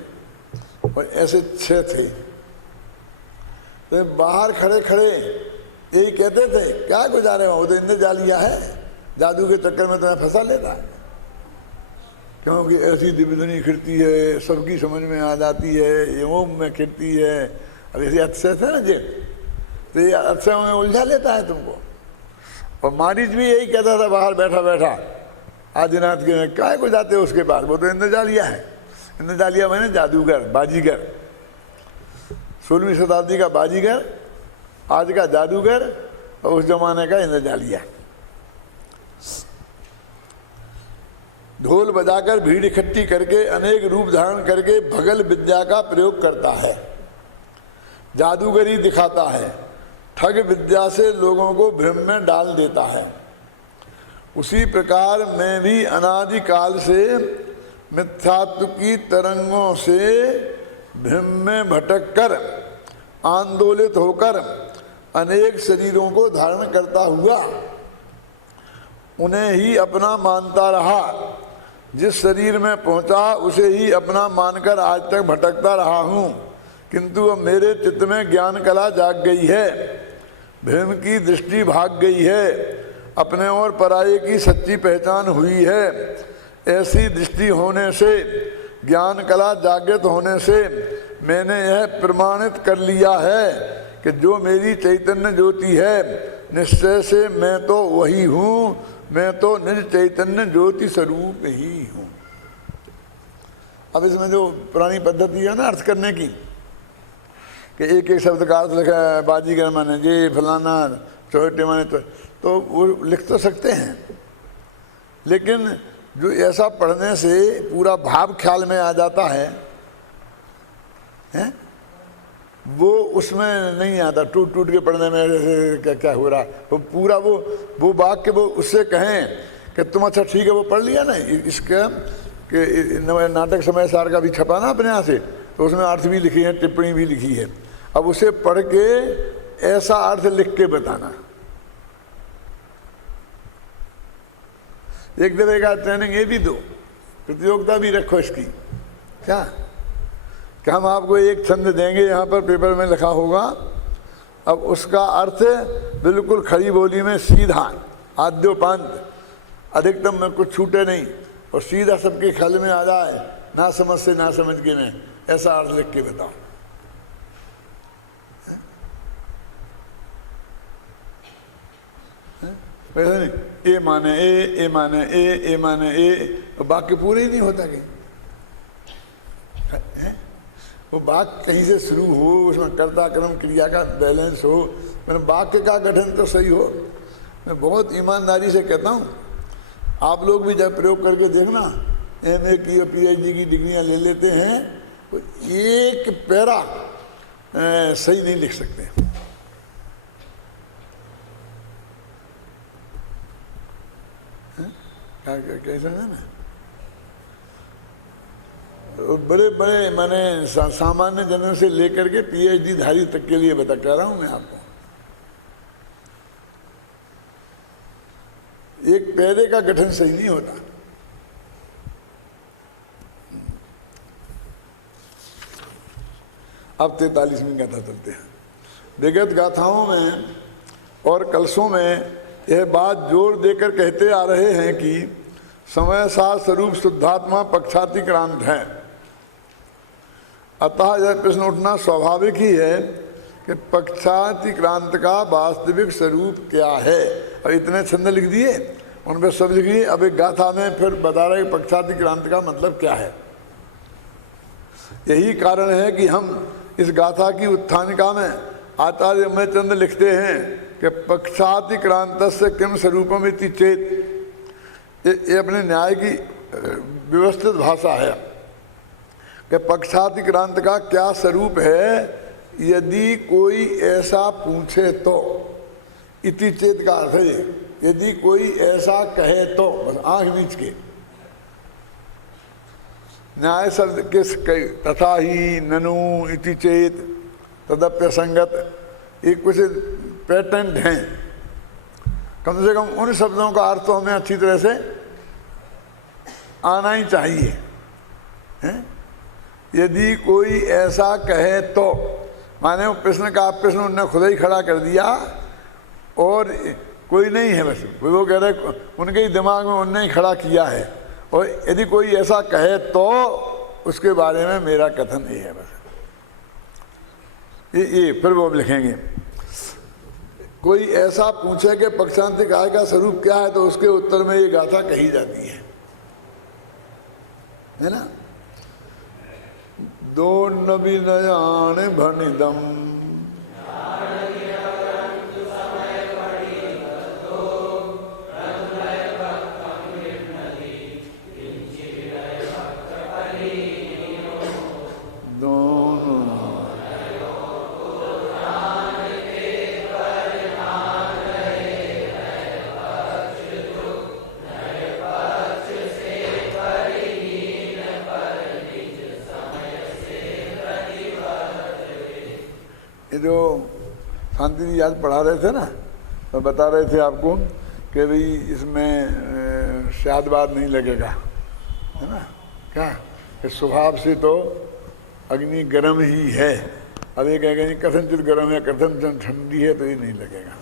और ऐसे 6 थे। तो बाहर खड़े खड़े यही कहते थे, क्या गुजारे हो, तो इंद्रजालिया है, जादू के चक्कर में तुम्हें फंसा लेता है, क्योंकि ऐसी दिव्यधुनी खिड़ती है, सबकी समझ में आ जाती है, ये ओम में खिड़ती है। अब ऐसे अतिशय थे ना जी, तो ये अतिशयों में उलझा लेता है तुमको। और मारीच भी यही कहता था बाहर बैठा बैठा आदिनाथ के, क्या को जाते हो उसके पास, वो तो इंद्रजालिया है। इंद्रजालिया मैंने जादूगर, बाजीगर, 16वीं शताब्दी का बाजीगर, आज का जादूगर और उस जमाने का इंद्रजालिया। ढोल बजाकर भीड़ इकट्ठी करके अनेक रूप धारण करके भगल विद्या का प्रयोग करता है, जादूगरी दिखाता है, ठग विद्या से लोगों को भ्रम में डाल देता है। उसी प्रकार मैं भी अनादि काल से मिथ्यात्व की तरंगों से भ्रम में भटक कर आंदोलित होकर अनेक शरीरों को धारण करता हुआ उन्हें ही अपना मानता रहा। जिस शरीर में पहुंचा उसे ही अपना मानकर आज तक भटकता रहा हूँ, किंतु अब मेरे चित्त में ज्ञान कला जाग गई है, भ्रम की दृष्टि भाग गई है, अपने और पराये की सच्ची पहचान हुई है। ऐसी दृष्टि होने से, ज्ञान कला जागृत होने से मैंने यह प्रमाणित कर लिया है कि जो मेरी चैतन्य ज्योति है, निश्चय से मैं तो वही हूँ, मैं तो निज चैतन्य ज्योति स्वरूप ही हूँ। अब इसमें जो पुरानी पद्धति है ना अर्थ करने की, कि एक एक शब्द का अर्थ लिखा है, बाजीगर माने जे, फलाना, चौहटे माने तो वो लिख तो सकते हैं, लेकिन जो ऐसा पढ़ने से पूरा भाव ख्याल में आ जाता है, हैं? वो उसमें नहीं आता। टूट टूट के पढ़ने में क्या क्या हो रहा, वो पूरा वो वाक्य वो उससे कहें कि तुम अच्छा ठीक है वो पढ़ लिया ना, इसका कि नाटक समय सार का भी छपा ना अपने यहाँ से, तो उसमें अर्थ भी लिखी है, टिप्पणी भी लिखी है। अब उसे पढ़ के ऐसा अर्थ लिख के बताना। एक दफे का ट्रेनिंग ये भी दो, प्रतियोगिता भी रखो इसकी। क्या कि हम आपको एक छंद देंगे, यहाँ पर पेपर में लिखा होगा, अब उसका अर्थ बिल्कुल खड़ी बोली में सीधा, आद्योपांत, अधिकतम में कुछ छूटे नहीं, और सीधा सबके ख्याल में आ जाए, ना समझ से ना समझ के में ऐसा अर्थ लिख के बताओ। वैसे नहीं, ए माने ए माने ए माने ए, वाक्य पूरे ही नहीं होता कहीं। वो वाक्य कहीं से शुरू हो, उसमें कर्ता कर्म क्रिया का बैलेंस हो, मैंने वाक्य का गठन तो सही हो। मैं बहुत ईमानदारी से कहता हूँ, आप लोग भी जब प्रयोग करके देखना, MA की और PhD की डिग्रियाँ ले लेते हैं, तो एक पैरा सही नहीं लिख सकते। क्या समझे ना, बड़े बड़े माने सामान्य जनों से लेकर के PhD धारी तक के लिए बता कह रहा हूं मैं आपको। एक पैरे का गठन सही नहीं होता। अब 43वीं गाथा चलते हैं। विगत गाथाओं में और कलशों में यह बात जोर देकर कहते आ रहे हैं कि समय सार स्वरूप शुद्धात्मा पक्षातिक्रांत है। अतः यह प्रश्न उठना स्वाभाविक ही है कि पक्षातिक्रांत का वास्तविक स्वरूप क्या है। और इतने छंद लिख दिए, उन पर सब लिख दिए। अब एक गाथा में फिर बता रहे कि पक्षातिक्रांत का मतलब क्या है। यही कारण है कि हम इस गाथा की उत्थानिका में आचार्य अमयचंद लिखते हैं कि पक्षातिक्रांत से किम स्वरूपम इति चेत। ये अपने न्याय की व्यवस्थित भाषा है कि पक्षातिक्रांत का क्या स्वरूप है यदि कोई ऐसा पूछे तो। इति चेत का अर्थ है यदि कोई ऐसा कहे तो, बस आंख नीच के। न्याय शब्द किस तथा ही, ननु, इति चेत, तदप्य संगत, ये कुछ पैटर्न हैं। कम से कम उन शब्दों का अर्थ तो हमें अच्छी तरह से आना ही चाहिए है? यदि कोई ऐसा कहे तो, माने वो प्रश्न का प्रश्न उन्होंने खुद ही खड़ा कर दिया और कोई नहीं है, बस वो कह रहे उनके ही दिमाग में उन्होंने ही खड़ा किया है। और यदि कोई ऐसा कहे तो उसके बारे में मेरा कथन ये है। बस ये फिर वो लिखेंगे कोई ऐसा पूछे कि पक्षांतिकाय का स्वरूप क्या है तो उसके उत्तर में ये गाथा कही जाती है ना। दो नबी नयान भनिदम जो शांति जी आज पढ़ा रहे थे ना, तो बता रहे थे आपको कि भाई इसमें शादवाद नहीं लगेगा, है ना। क्या कि स्वभाव से तो अग्नि गर्म ही है। अब ये कहेंगे कथनचित गर्म है, कथनचित ठंडी है, तो ये नहीं लगेगा।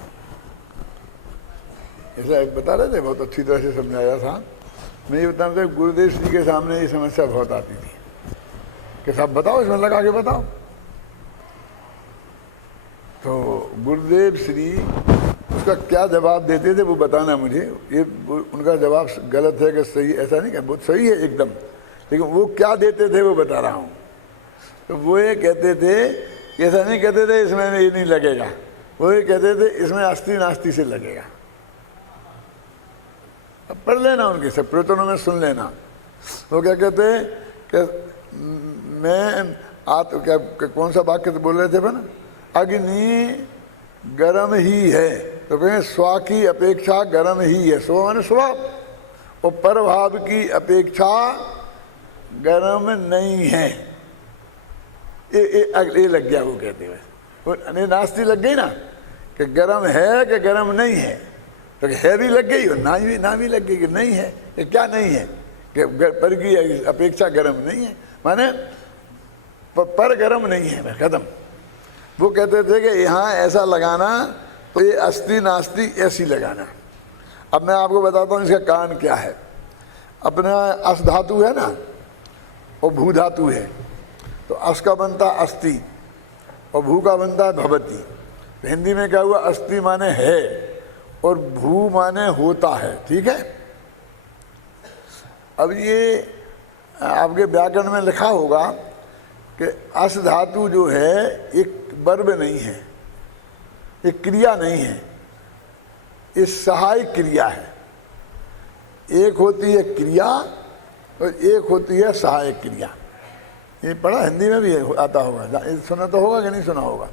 ऐसा बता रहे थे, बहुत अच्छी तरह से समझाया था। मैं ये बता रहा था गुरुदेव श्री के सामने ये समस्या बहुत आती थी कि साहब बताओ, इसमें लगा के बताओ। तो गुरुदेव श्री उसका क्या जवाब देते थे वो बताना मुझे। ये उनका जवाब गलत है कि सही, ऐसा नहीं, बहुत सही है एकदम, लेकिन वो क्या देते थे वो बता रहा हूँ। तो वो ये कहते थे, ऐसा नहीं कहते थे इसमें ये नहीं लगेगा, वो ये कहते थे इसमें अस्ति नास्ति से लगेगा। अब पढ़ लेना उनके सब प्रवचनों में, सुन लेना। वो क्या कहते कि मैं क्या कौन सा वाक्य तो बोल रहे थे ना, अग्नि गर्म ही है, तो कहें स्व की अपेक्षा गर्म ही है। स्व माने स्वभाव, और परभाव की अपेक्षा गर्म नहीं है। ये लग गया वो कहते हुए, नास्ती लग गई ना कि गर्म है कि गर्म नहीं है, तो है भी लग गई और ना भी लग गई कि नहीं है। ये क्या नहीं है कि पर की अपेक्षा गर्म नहीं है, माने पर गर्म नहीं है, खत्म। वो कहते थे कि यहाँ ऐसा लगाना तो ये अस्ति नास्ति ऐसी लगाना। अब मैं आपको बताता हूँ इसका कारण क्या है। अपना अस धातु है ना, और भू धातु है, तो अस का बनता अस्ति और भू का बनता है भवती। तो हिंदी में क्या हुआ, अस्ति माने है और भू माने होता है, ठीक है। अब ये आपके व्याकरण में लिखा होगा कि अस धातु जो है एक वर्ब नहीं है, एक क्रिया नहीं है, ये सहायक क्रिया है। एक होती है क्रिया और एक होती है सहायक क्रिया। ये पढ़ा हिंदी में भी आता होगा, सुना तो होगा कि नहीं सुना होगा।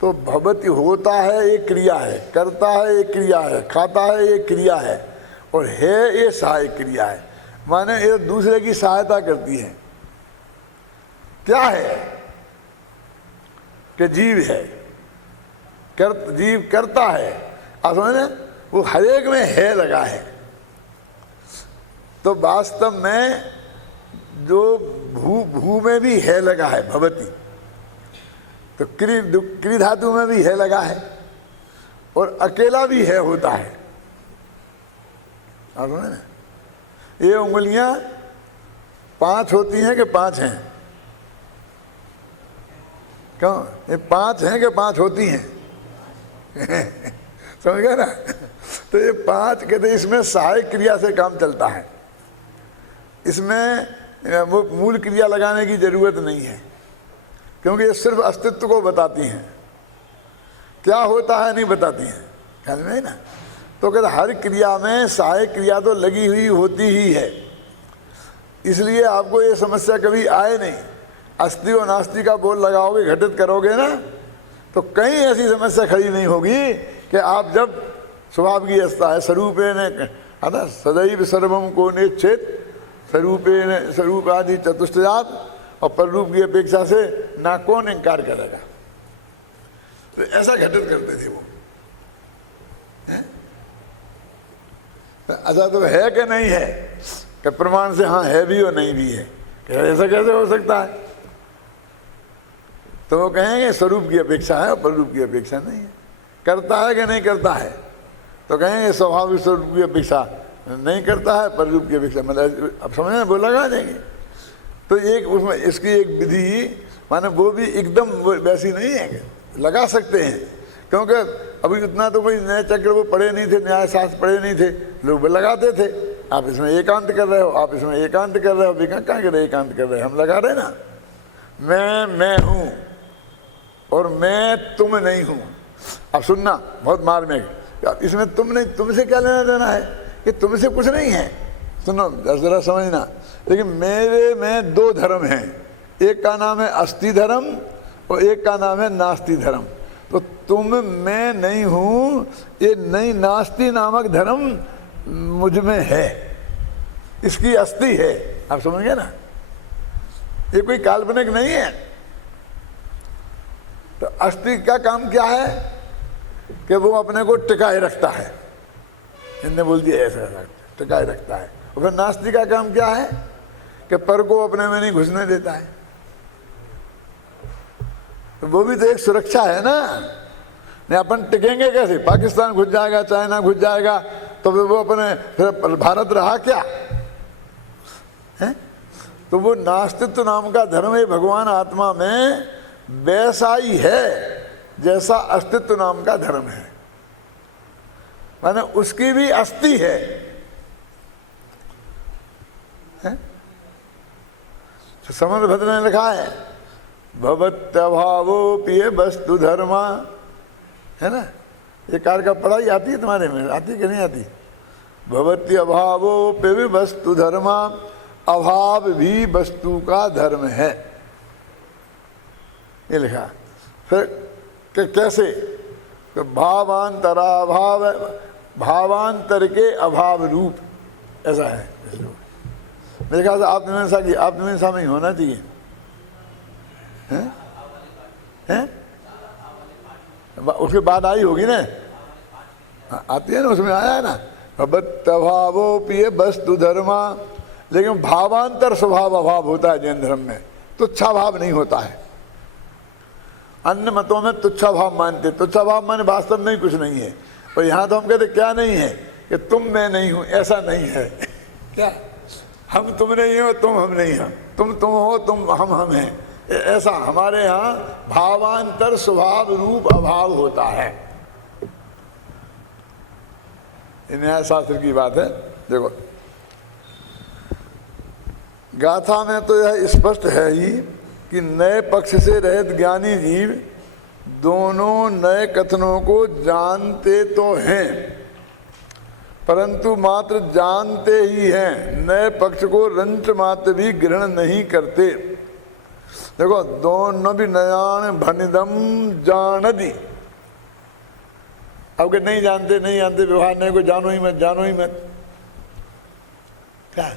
तो भवति होता है एक क्रिया है, करता है एक क्रिया है, खाता है एक क्रिया है, और है ये सहायक क्रिया है, माने ये दूसरे की सहायता करती है। क्या है कि जीव है, जीव करता है, आप समझे, वो हर एक में है लगा है। तो वास्तव में जो भू में भी है लगा है, भवती, तो क्री धातु में भी है लगा है, और अकेला भी है होता है। आप समझे ना, ये उंगलियां 5 होती हैं कि 5 हैं? क्यों, ये 5 हैं कि 5 होती हैं? समझ गए ना? तो ये 5 कहते, इसमें सहायक क्रिया से काम चलता है, इसमें वो मूल क्रिया लगाने की जरूरत नहीं है, क्योंकि ये सिर्फ अस्तित्व को बताती हैं, क्या होता है नहीं बताती हैं। ख्याल में है ना? तो कहते हर क्रिया में सहायक क्रिया तो लगी हुई होती ही है, इसलिए आपको ये समस्या कभी आए नहीं। अस्थि और नास्ति का बोल लगाओगे, घटित करोगे ना, तो कहीं ऐसी समस्या खड़ी नहीं होगी कि आप जब स्वभाव की अवस्था है, स्वरूपेण है ना, सदैव सर्वम को नेच्छेद, स्वरूपेण स्वरूप आदि चतुष्टयात्, और पररूप की अपेक्षा से ना कौन इनकार करेगा। तो ऐसा घटित करते थे वो। अच्छा, तो है कि नहीं है? कि प्रमाण से हाँ है भी और नहीं भी है। ऐसा कैसे हो सकता है? तो वो कहेंगे स्वरूप की अपेक्षा है और पररूप की अपेक्षा नहीं है। करता है कि नहीं करता है? तो कहेंगे स्वाभाविक स्वरूप की अपेक्षा नहीं करता है, पररूप की अपेक्षा, मतलब अब समझ में वो लगा देंगे। तो एक उसमें इसकी एक विधि, माने वो भी एकदम वैसी नहीं है, लगा सकते हैं, क्योंकि अभी इतना तो कोई नए चक्र वो पढ़े नहीं थे, न्याय शास्त्र पढ़े नहीं थे, लोग वो लगाते थे। आप इसमें एकांत कर रहे हो, आप इसमें एकांत कर रहे हो, अभी कहाँ कर रहे एकांत कर रहे, हम लगा रहे ना, मैं हूँ और मैं तुम नहीं हूँ। अब सुनना बहुत मार्मिक, इसमें तुम नहीं, तुमसे क्या लेना देना है, कि तुमसे कुछ नहीं है। सुनो जरा समझना, लेकिन मेरे में 2 धर्म हैं, एक का नाम है अस्थि धर्म और एक का नाम है नास्ति धर्म। तो तुम मैं नहीं हूँ, ये नहीं नास्ति नामक धर्म मुझ में है, इसकी अस्थि है। आप समझ गए ना, ये कोई काल्पनिक नहीं है। तो अस्थि का काम क्या है कि वो अपने को टिकाए रखता है, इनने बोल दिया ऐसा, टिकाए रखता है। और फिर नास्ति का काम क्या है कि पर को अपने में नहीं घुसने देता है। तो वो भी तो एक सुरक्षा है ना। नहीं अपन टिकेंगे कैसे? पाकिस्तान घुस जाएगा, चाइना घुस जाएगा, तो वो अपने फिर भारत रहा क्या है? तो वो नास्तित्व नाम का धर्म है भगवान आत्मा में वैसा ही है जैसा अस्तित्व नाम का धर्म है, माने उसकी भी अस्थि है, तो समर भद्र ने लिखा है भवत्यभावोपि वस्तु धर्मा, है ना? ये कार का पढ़ाई आती है तुम्हारे में, आती कि नहीं आती? भवत्यभावोपि वस्तु धर्मा, अभाव भी वस्तु का धर्म है, ये लिखा। फिर कि कैसे? कि भावांतराभाव, भावांतर के अभाव रूप, ऐसा है। मेरे ख्याल से आत्ममीमांसा की, आत्ममीमांसा में ही होना चाहिए, हैं? हैं? उसके बाद आई होगी ना, आती है ना, उसमें आया है ना, भवत्यभावोपि वस्तु धर्मा। लेकिन भावांतर स्वभाव अभाव होता है जैन धर्म में, तुच्छा भाव नहीं होता है। अन्य मतों में तुच्छा भाव मानते, तुच्छा भाव माने वास्तव में कुछ नहीं है। और यहाँ तो हम कहते क्या नहीं है कि तुम मैं नहीं हूँ, ऐसा नहीं है। क्या हम तुम नहीं हो, तुम हम नहीं हो, तुम हो, तुम हम हैं, ऐसा हमारे यहाँ भावांतर स्वभाव रूप अभाव होता है। न्याय शास्त्र की बात है। देखो गाथा में तो यह स्पष्ट है ही कि नए पक्ष से रहित ज्ञानी जीव दोनों नए कथनों को जानते तो हैं, परंतु मात्र जानते ही हैं, नए पक्ष को रंच मात्र भी ग्रहण नहीं करते। देखो दोनों भी नयान भनिदम जानदी, अब के नहीं जानते, नहीं जानते, व्यवहार नहीं को जानो ही मत, जानो ही मत, क्या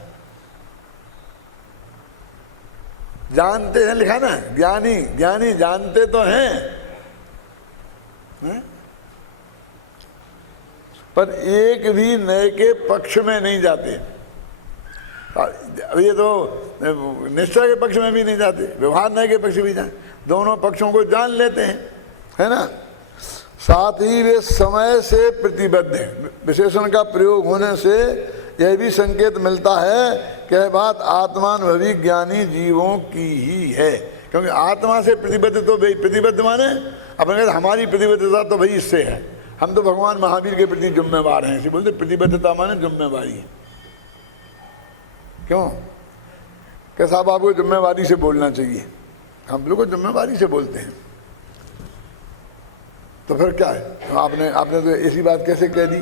जानते हैं लिखा ना, ज्ञानी ज्ञानी जानते तो हैं, पर एक भी नए के पक्ष में नहीं जाते। अब ये तो निश्चय के पक्ष में भी नहीं जाते, व्यवहार नए के पक्ष भी जाए, दोनों पक्षों को जान लेते हैं, है ना। साथ ही वे समय से प्रतिबद्ध हैं। विशेषण का प्रयोग होने से यह भी संकेत मिलता है कि यह बात आत्मानुभवी ज्ञानी जीवों की ही है, क्योंकि आत्मा से प्रतिबद्ध तो भाई, प्रतिबद्ध माने अपन कहते हमारी प्रतिबद्धता तो भाई इससे है, हम तो भगवान महावीर के प्रति जिम्मेवार हैं, इसे बोलते प्रतिबद्धता माने जिम्मेवारी है। क्यों कि साहब आपको जिम्मेवारी से बोलना चाहिए, हम लोग को जिम्मेवारी से बोलते हैं, तो फिर क्या है, आपने तो ऐसी बात कैसे कह दी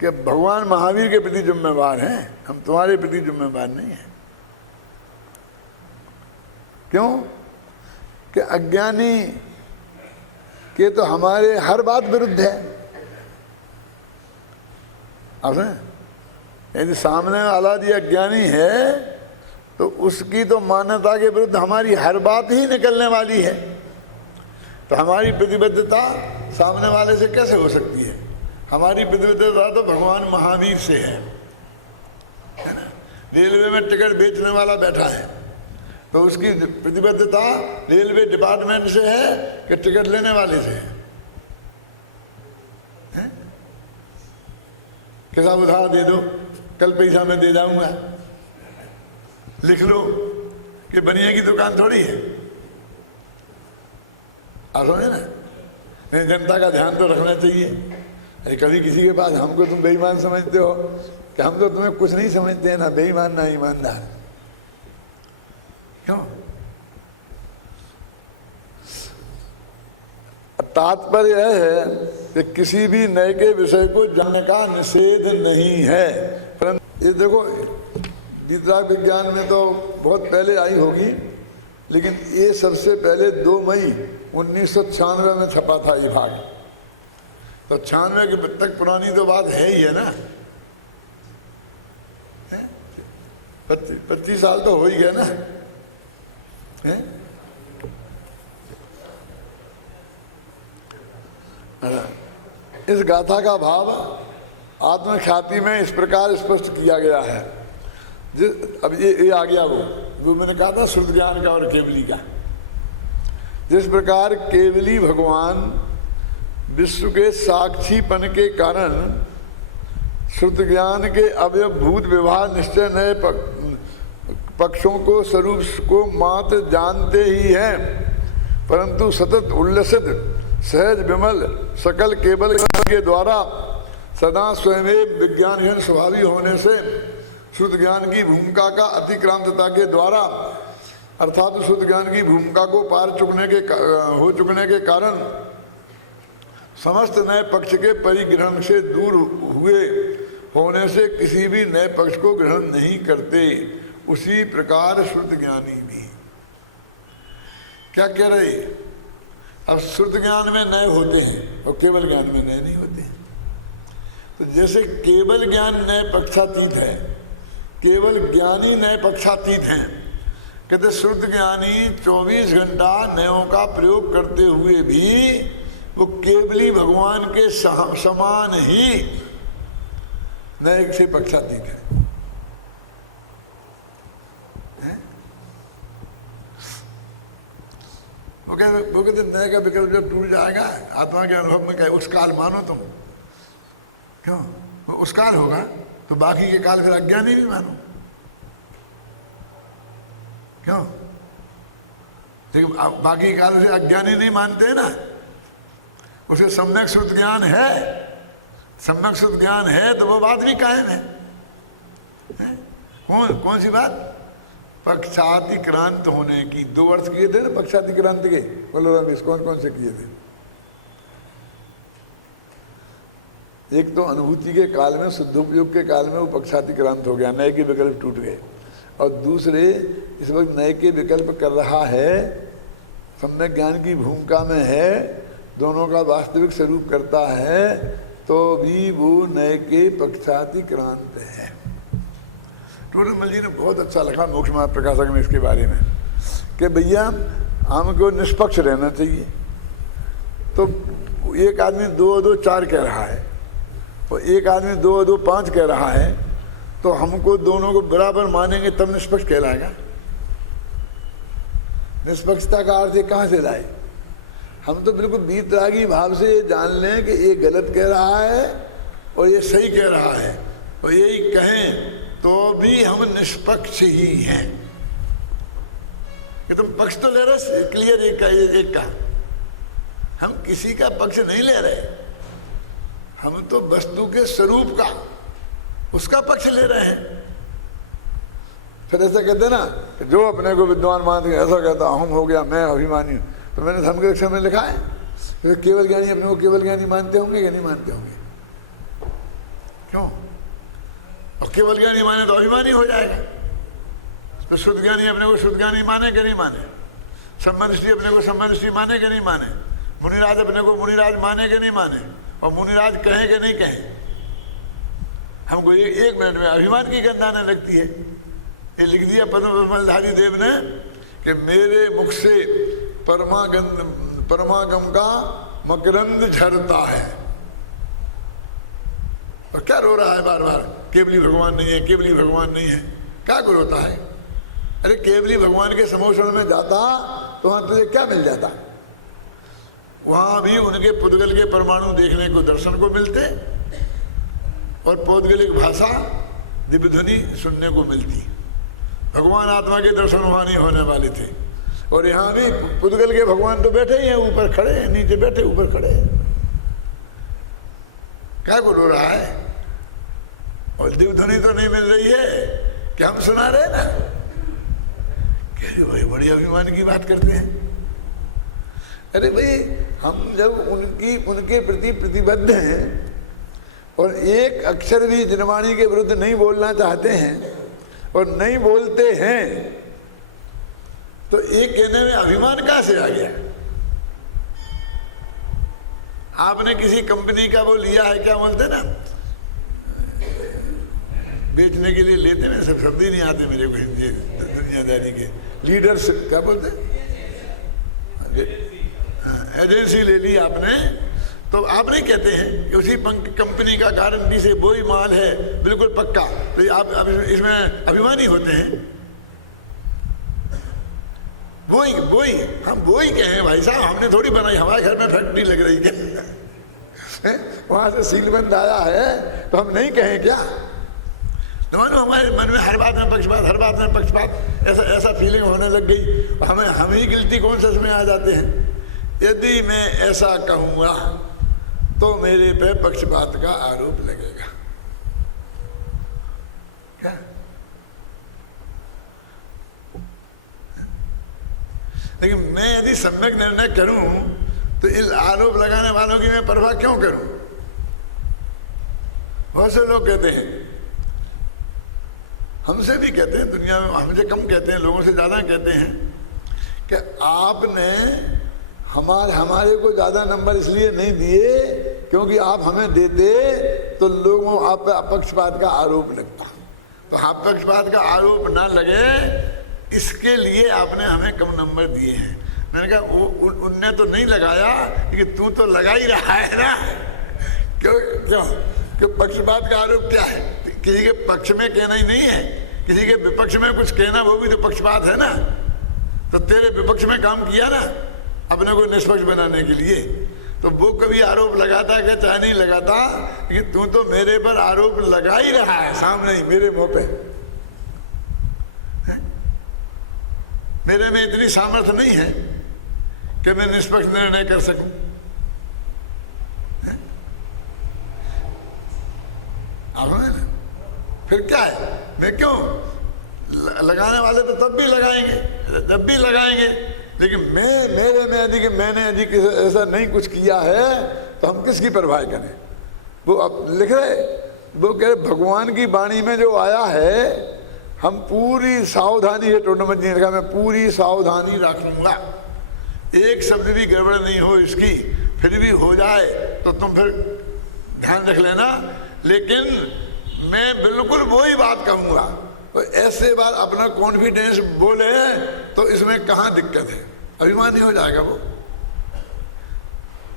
कि भगवान महावीर के प्रति जिम्मेवार हैं, हम तुम्हारे प्रति जिम्मेवार नहीं हैं। क्यों कि अज्ञानी के तो हमारे हर बात विरुद्ध है। आपने यदि सामने वाला यदि अज्ञानी है तो उसकी तो मान्यता के विरुद्ध हमारी हर बात ही निकलने वाली है, तो हमारी प्रतिबद्धता सामने वाले से कैसे हो सकती है। हमारी प्रतिबद्धता तो भगवान महावीर से है ना। रेलवे में टिकट बेचने वाला बैठा है तो उसकी प्रतिबद्धता रेलवे डिपार्टमेंट से है कि टिकट लेने वाले से है? कि साहब उधार दे दो, कल पैसा मैं दे जाऊंगा, लिख लो कि बनिए की दुकान थोड़ी है। आप समझे ना, नहीं जनता का ध्यान तो रखना चाहिए। अरे कभी किसी के पास हमको तुम बेईमान समझते हो कि हम तो तुम्हें कुछ नहीं समझते हैं, ना बेईमान ना ईमानदार। क्यों? तात्पर्य यह है कि किसी भी नए के विषय को जानने का निषेध नहीं है, परंतु ये देखो गीतराग विज्ञान में तो बहुत पहले आई होगी, लेकिन ये सबसे पहले 2 मई 1996 में छपा था ये भाग, तो 96 के तक पुरानी तो बात है ही है ना, 25 साल तो हो ही गए ना है? इस गाथा का भाव आत्मख्याति में इस प्रकार स्पष्ट किया गया है। अब ये आ गया वो मैंने कहा था श्रुत ज्ञान का और केवली का। जिस प्रकार केवली भगवान विश्व के साक्षीपन के कारण श्रुत ज्ञान के अवयवभूत व्यवहार निश्चय नए पक्षों को स्वरूप को मात्र जानते ही हैं, परंतु सतत उल्लसित सहज विमल सकल केवल के द्वारा सदा स्वयं विज्ञान स्वभावी होने से शुद्ध ज्ञान की भूमिका का अतिक्रांतता के द्वारा अर्थात शुद्ध ज्ञान की भूमिका को पार हो चुकने के कारण समस्त नए पक्ष के परिग्रहण से दूर हुए होने से किसी भी नए पक्ष को ग्रहण नहीं करते। उसी प्रकार शुद्ध ज्ञानी भी क्या कह रहे, अब शुद्ध ज्ञान में नए होते हैं और केवल ज्ञान में नए नहीं होते। तो जैसे केवल ज्ञान नए पक्षातीत है, केवल ज्ञानी नए पक्षातीत हैं, कहते शुद्ध ज्ञानी 24 घंटा नयों का प्रयोग करते हुए भी वो केवली भगवान के समान ही नए से पक्षातीत है। वो कहते नए का विकल्प जब टूट जाएगा आत्मा के अनुभव में, कहे उस काल मानो तुम, क्यों वो उस काल होगा तो बाकी के काल फिर अज्ञानी भी मानो, क्यों? लेकिन बाकी काल से अज्ञानी नहीं मानते हैं ना, उसे सम्यक शुद्ध ज्ञान है, सम्यक शुद्ध ज्ञान है तो वो बात भी कायम है। कौन सी बात? पक्षातिक्रांत होने की। 2 अर्थ किए थे ना पक्षातिक्रांत के, बोलो रमेश कौन से किए थे? एक तो अनुभूति के काल में, शुद्धोपयोग के काल में वो पक्षातिक्रांत हो गया, नए के विकल्प टूट गए, और दूसरे इस वक्त नए के विकल्प कर रहा है, सम्यक ज्ञान की भूमिका में है, दोनों का वास्तविक स्वरूप करता है, तो भी वो नए के पक्षातिक्रांत है। टूटमल जी ने बहुत अच्छा लिखा मोक्ष मार्ग प्रकाशक में इसके बारे में कि भैया हमको निष्पक्ष रहना चाहिए। तो एक आदमी 2-2-4 कह रहा है और एक आदमी 2-2-5 कह रहा है, तो हमको दोनों को बराबर मानेंगे तब निष्पक्ष कहलाएगा। निष्पक्षता का अर्थ कहाँ से लाए? हम तो बिल्कुल वीतरागी भाव से ये जान लें कि ये गलत कह रहा है और ये सही कह रहा है, और यही कहें तो भी हम निष्पक्ष ही हैं। कि तुम पक्ष तो ले रहे, क्लियर एक का, हम किसी का पक्ष नहीं ले रहे, हम तो वस्तु के स्वरूप का, उसका पक्ष ले रहे हैं। फिर ऐसा कहते ना कि जो अपने को विद्वान मानते हैं, ऐसा कहता हम हो गया, मैं अभिमानी हूं। तो मैंने धर्म के रक्षा में लिखा है, तो केवल ज्ञानी अपने को केवल ज्ञानी मानते होंगे या नहीं मानते होंगे? क्यों? और केवल ज्ञानी माने तो अभिमानी हो जाएगा। तो शुद्ध ज्ञानी अपने को शुद्ध ज्ञानी माने कि नहीं माने? सम्मानिष्ठी अपने को सम्मानिष्ठी माने कि नहीं माने? मुनिराज अपने को मुनिराज माने कि नहीं माने? और मुनिराज कहें कि नहीं कहें? हमको एक मिनट में अभिमान की गंध आने लगती है। ये लिख दिया पद्मधारी देव ने कि मेरे मुख से परमागम का मकरंद झरता है। और क्या रो रहा है बार बार? केवली भगवान नहीं है, केवली भगवान नहीं है। क्या गुरु होता है? अरे केवली भगवान के समोषण में जाता तो वहां तुझे क्या मिल जाता? वहां भी उनके पुद्गल के परमाणु देखने को, दर्शन को मिलते, और पौद्गलिक भाषा दिव्य ध्वनि सुनने को मिलती। भगवान आत्मा के दर्शन वहां नहीं होने वाले थे। और यहाँ भी पुद्गल के भगवान तो बैठे ही हैं, ऊपर खड़े हैं, नीचे बैठे ऊपर खड़े हैं। क्या रो रहा है? और दिव्य ध्वनि तो नहीं मिल रही है कि हम सुना रहे ना? भाई बड़ी अभिमान की बात करते हैं। अरे भाई हम जब उनके प्रति प्रतिबद्ध हैं और एक अक्षर भी जिनवाणी के विरुद्ध नहीं बोलना चाहते हैं और नहीं बोलते हैं, तो एक कहने में अभिमान कहां से आ गया? आपने किसी कंपनी का वो लिया है, क्या बोलते ना, बेचने के लिए लेते हैं, सब शब्द ही नहीं आते मेरे को हिंदी दुनियादारी के। लीडरशिप क्या बोलते हैं? एजेंसी ले ली आपने, तो आप नहीं कहते हैं कि उसी कंपनी का गारंटी से वही माल है बिल्कुल पक्का, तो आप इसमें अभिमानी होते हैं। वही हम वही कहें भाई साहब, हमने थोड़ी बनाई, हमारे घर में फैक्ट्री लग रही है, वहां से सीलबंद आया है, तो हम नहीं कहें क्या? तो हमारे मन में हर बात में पक्षपात, हर बात में पक्षपात, ऐसा फीलिंग होने लग गई। हम ही गिल्टी कॉन्शियस में आ जाते हैं। यदि मैं ऐसा कहूँगा तो मेरे पे पक्षपात का आरोप लगेगा। क्या? लेकिन मैं यदि सम्यक निर्णय करूं तो इस आरोप लगाने वालों की मैं परवाह क्यों करूं? बहुत से लोग कहते हैं, हमसे भी कहते हैं, दुनिया में हमसे कम कहते हैं, लोगों से ज़्यादा कहते हैं कि आपने हमारे को ज़्यादा नंबर इसलिए नहीं दिए क्योंकि आप हमें देते तो लोगों आप पे पक्षपात का आरोप लगता। तो हाँ, पक्षपात का आरोप ना लगे इसके लिए आपने हमें कम नंबर दिए हैं। मैंने कहा उनने तो नहीं लगाया, लेकिन तू तो लगा ही रहा है ना। क्यों पक्षपात का आरोप क्या है? किसी के पक्ष में कहना ही नहीं है, किसी के विपक्ष में कुछ कहना, वो भी तो पक्षपात है ना। तो तेरे विपक्ष में काम किया ना अपने को निष्पक्ष बनाने के लिए, तो वो कभी आरोप लगाता क्या चाहे नहीं लगाता, लेकिन तू तो मेरे पर आरोप लगा ही रहा है सामने ही, मेरे मुंह पे। मेरे में इतनी सामर्थ्य नहीं है कि मैं निष्पक्ष निर्णय कर सकूं। फिर क्या है? मैं क्यों लगाने वाले तो तब भी लगाएंगे, जब भी लगाएंगे, लेकिन मेरे में यदि मैंने यदि ऐसा नहीं कुछ किया है तो हम किसकी परवाह करें? वो अब लिख रहे, वो कह रहे भगवान की वाणी में जो आया है हम पूरी सावधानी है, टूर्नामेंट जी ने कहा मैं पूरी सावधानी रखूंगा, एक शब्द भी गड़बड़ नहीं हो इसकी, फिर भी हो जाए तो तुम फिर ध्यान रख लेना। लेकिन मैं बिल्कुल वही बात कहूँगा तो ऐसे बात अपना कॉन्फिडेंस बोले तो इसमें कहाँ दिक्कत है? अभिमान नहीं हो जाएगा वो?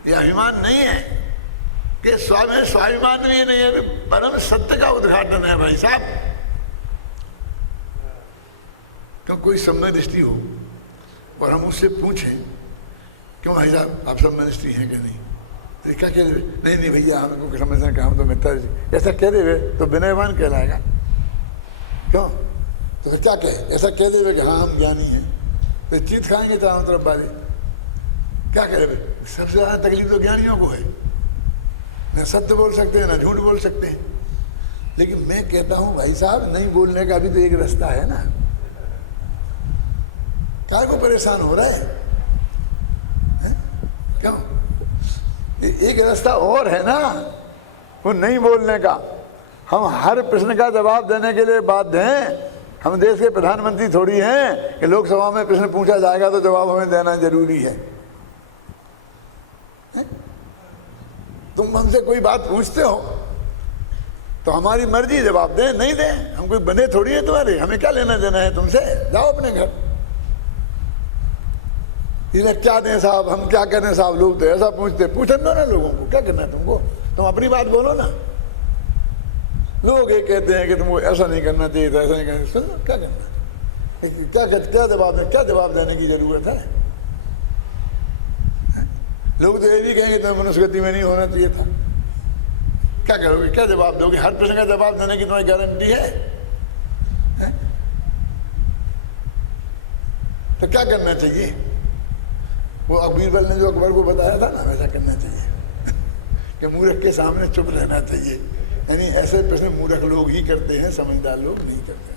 ये अभिमान नहीं है कि स्वाभिमान भी नहीं है, परम सत्य का उद्घाटन है भाई साहब। क्यों कोई समय दृष्टि हो और हम उससे पूछें क्यों भाई साहब आप समय दृष्टि हैं कि नहीं, तो क्या कह देवे? नहीं नहीं भैया हमको समझना कि हम तो मित्र, ऐसा कह देवे तो विनयवान कहलाएगा। क्यों? तो क्या कहे? ऐसा कह देवे कि हाँ हम ज्ञानी हैं, तो चीत खाएंगे चारों तरफ वाले। क्या करे? सबसे ज़्यादा तकलीफ तो ज्ञानियों को है, न सत्य बोल सकते हैं न झूठ बोल सकते हैं। लेकिन मैं कहता हूँ भाई साहब नहीं बोलने का भी तो एक रास्ता है ना, क्या को परेशान हो रहा है? क्यों? एक रास्ता और है ना, वो नहीं बोलने का। हम हर प्रश्न का जवाब देने के लिए बाध्य हैं। हम देश के प्रधानमंत्री थोड़ी हैं कि लोकसभा में प्रश्न पूछा जाएगा तो जवाब हमें देना जरूरी है। तुम हमसे कोई बात पूछते हो तो हमारी मर्जी, जवाब दें नहीं दें, हम कोई बने थोड़ी है तुम्हारे, हमें क्या लेना देना है तुमसे? जाओ अपने घर। ये क्या दें साहब, हम क्या करें साहब? लोग तो ऐसा पूछते, पूछन दो ना लोगों को, क्या करना है तुमको? तुम अपनी बात बोलो ना। लोग ये कहते हैं कि तुमको ऐसा नहीं करना चाहिए था, ऐसा नहीं करना, सुन लो क्या करना है? क्या जवाब देने की जरूरत है? लोग तो ये भी कहेंगे तुम्हें मनुष्यगति में नहीं होना चाहिए था। क्या करोगे? क्या जवाब दोगे? हर प्रश्न का जवाब देने की तुम्हारी गारंटी है? तो क्या करना चाहिए? वो अकबीरबल ने जो अकबर को बताया था ना, वैसा करना चाहिए कि मूर्ख के सामने चुप रहना चाहिए। यानी ऐसे प्रश्न मूर्ख लोग ही करते हैं, समझदार लोग नहीं करते।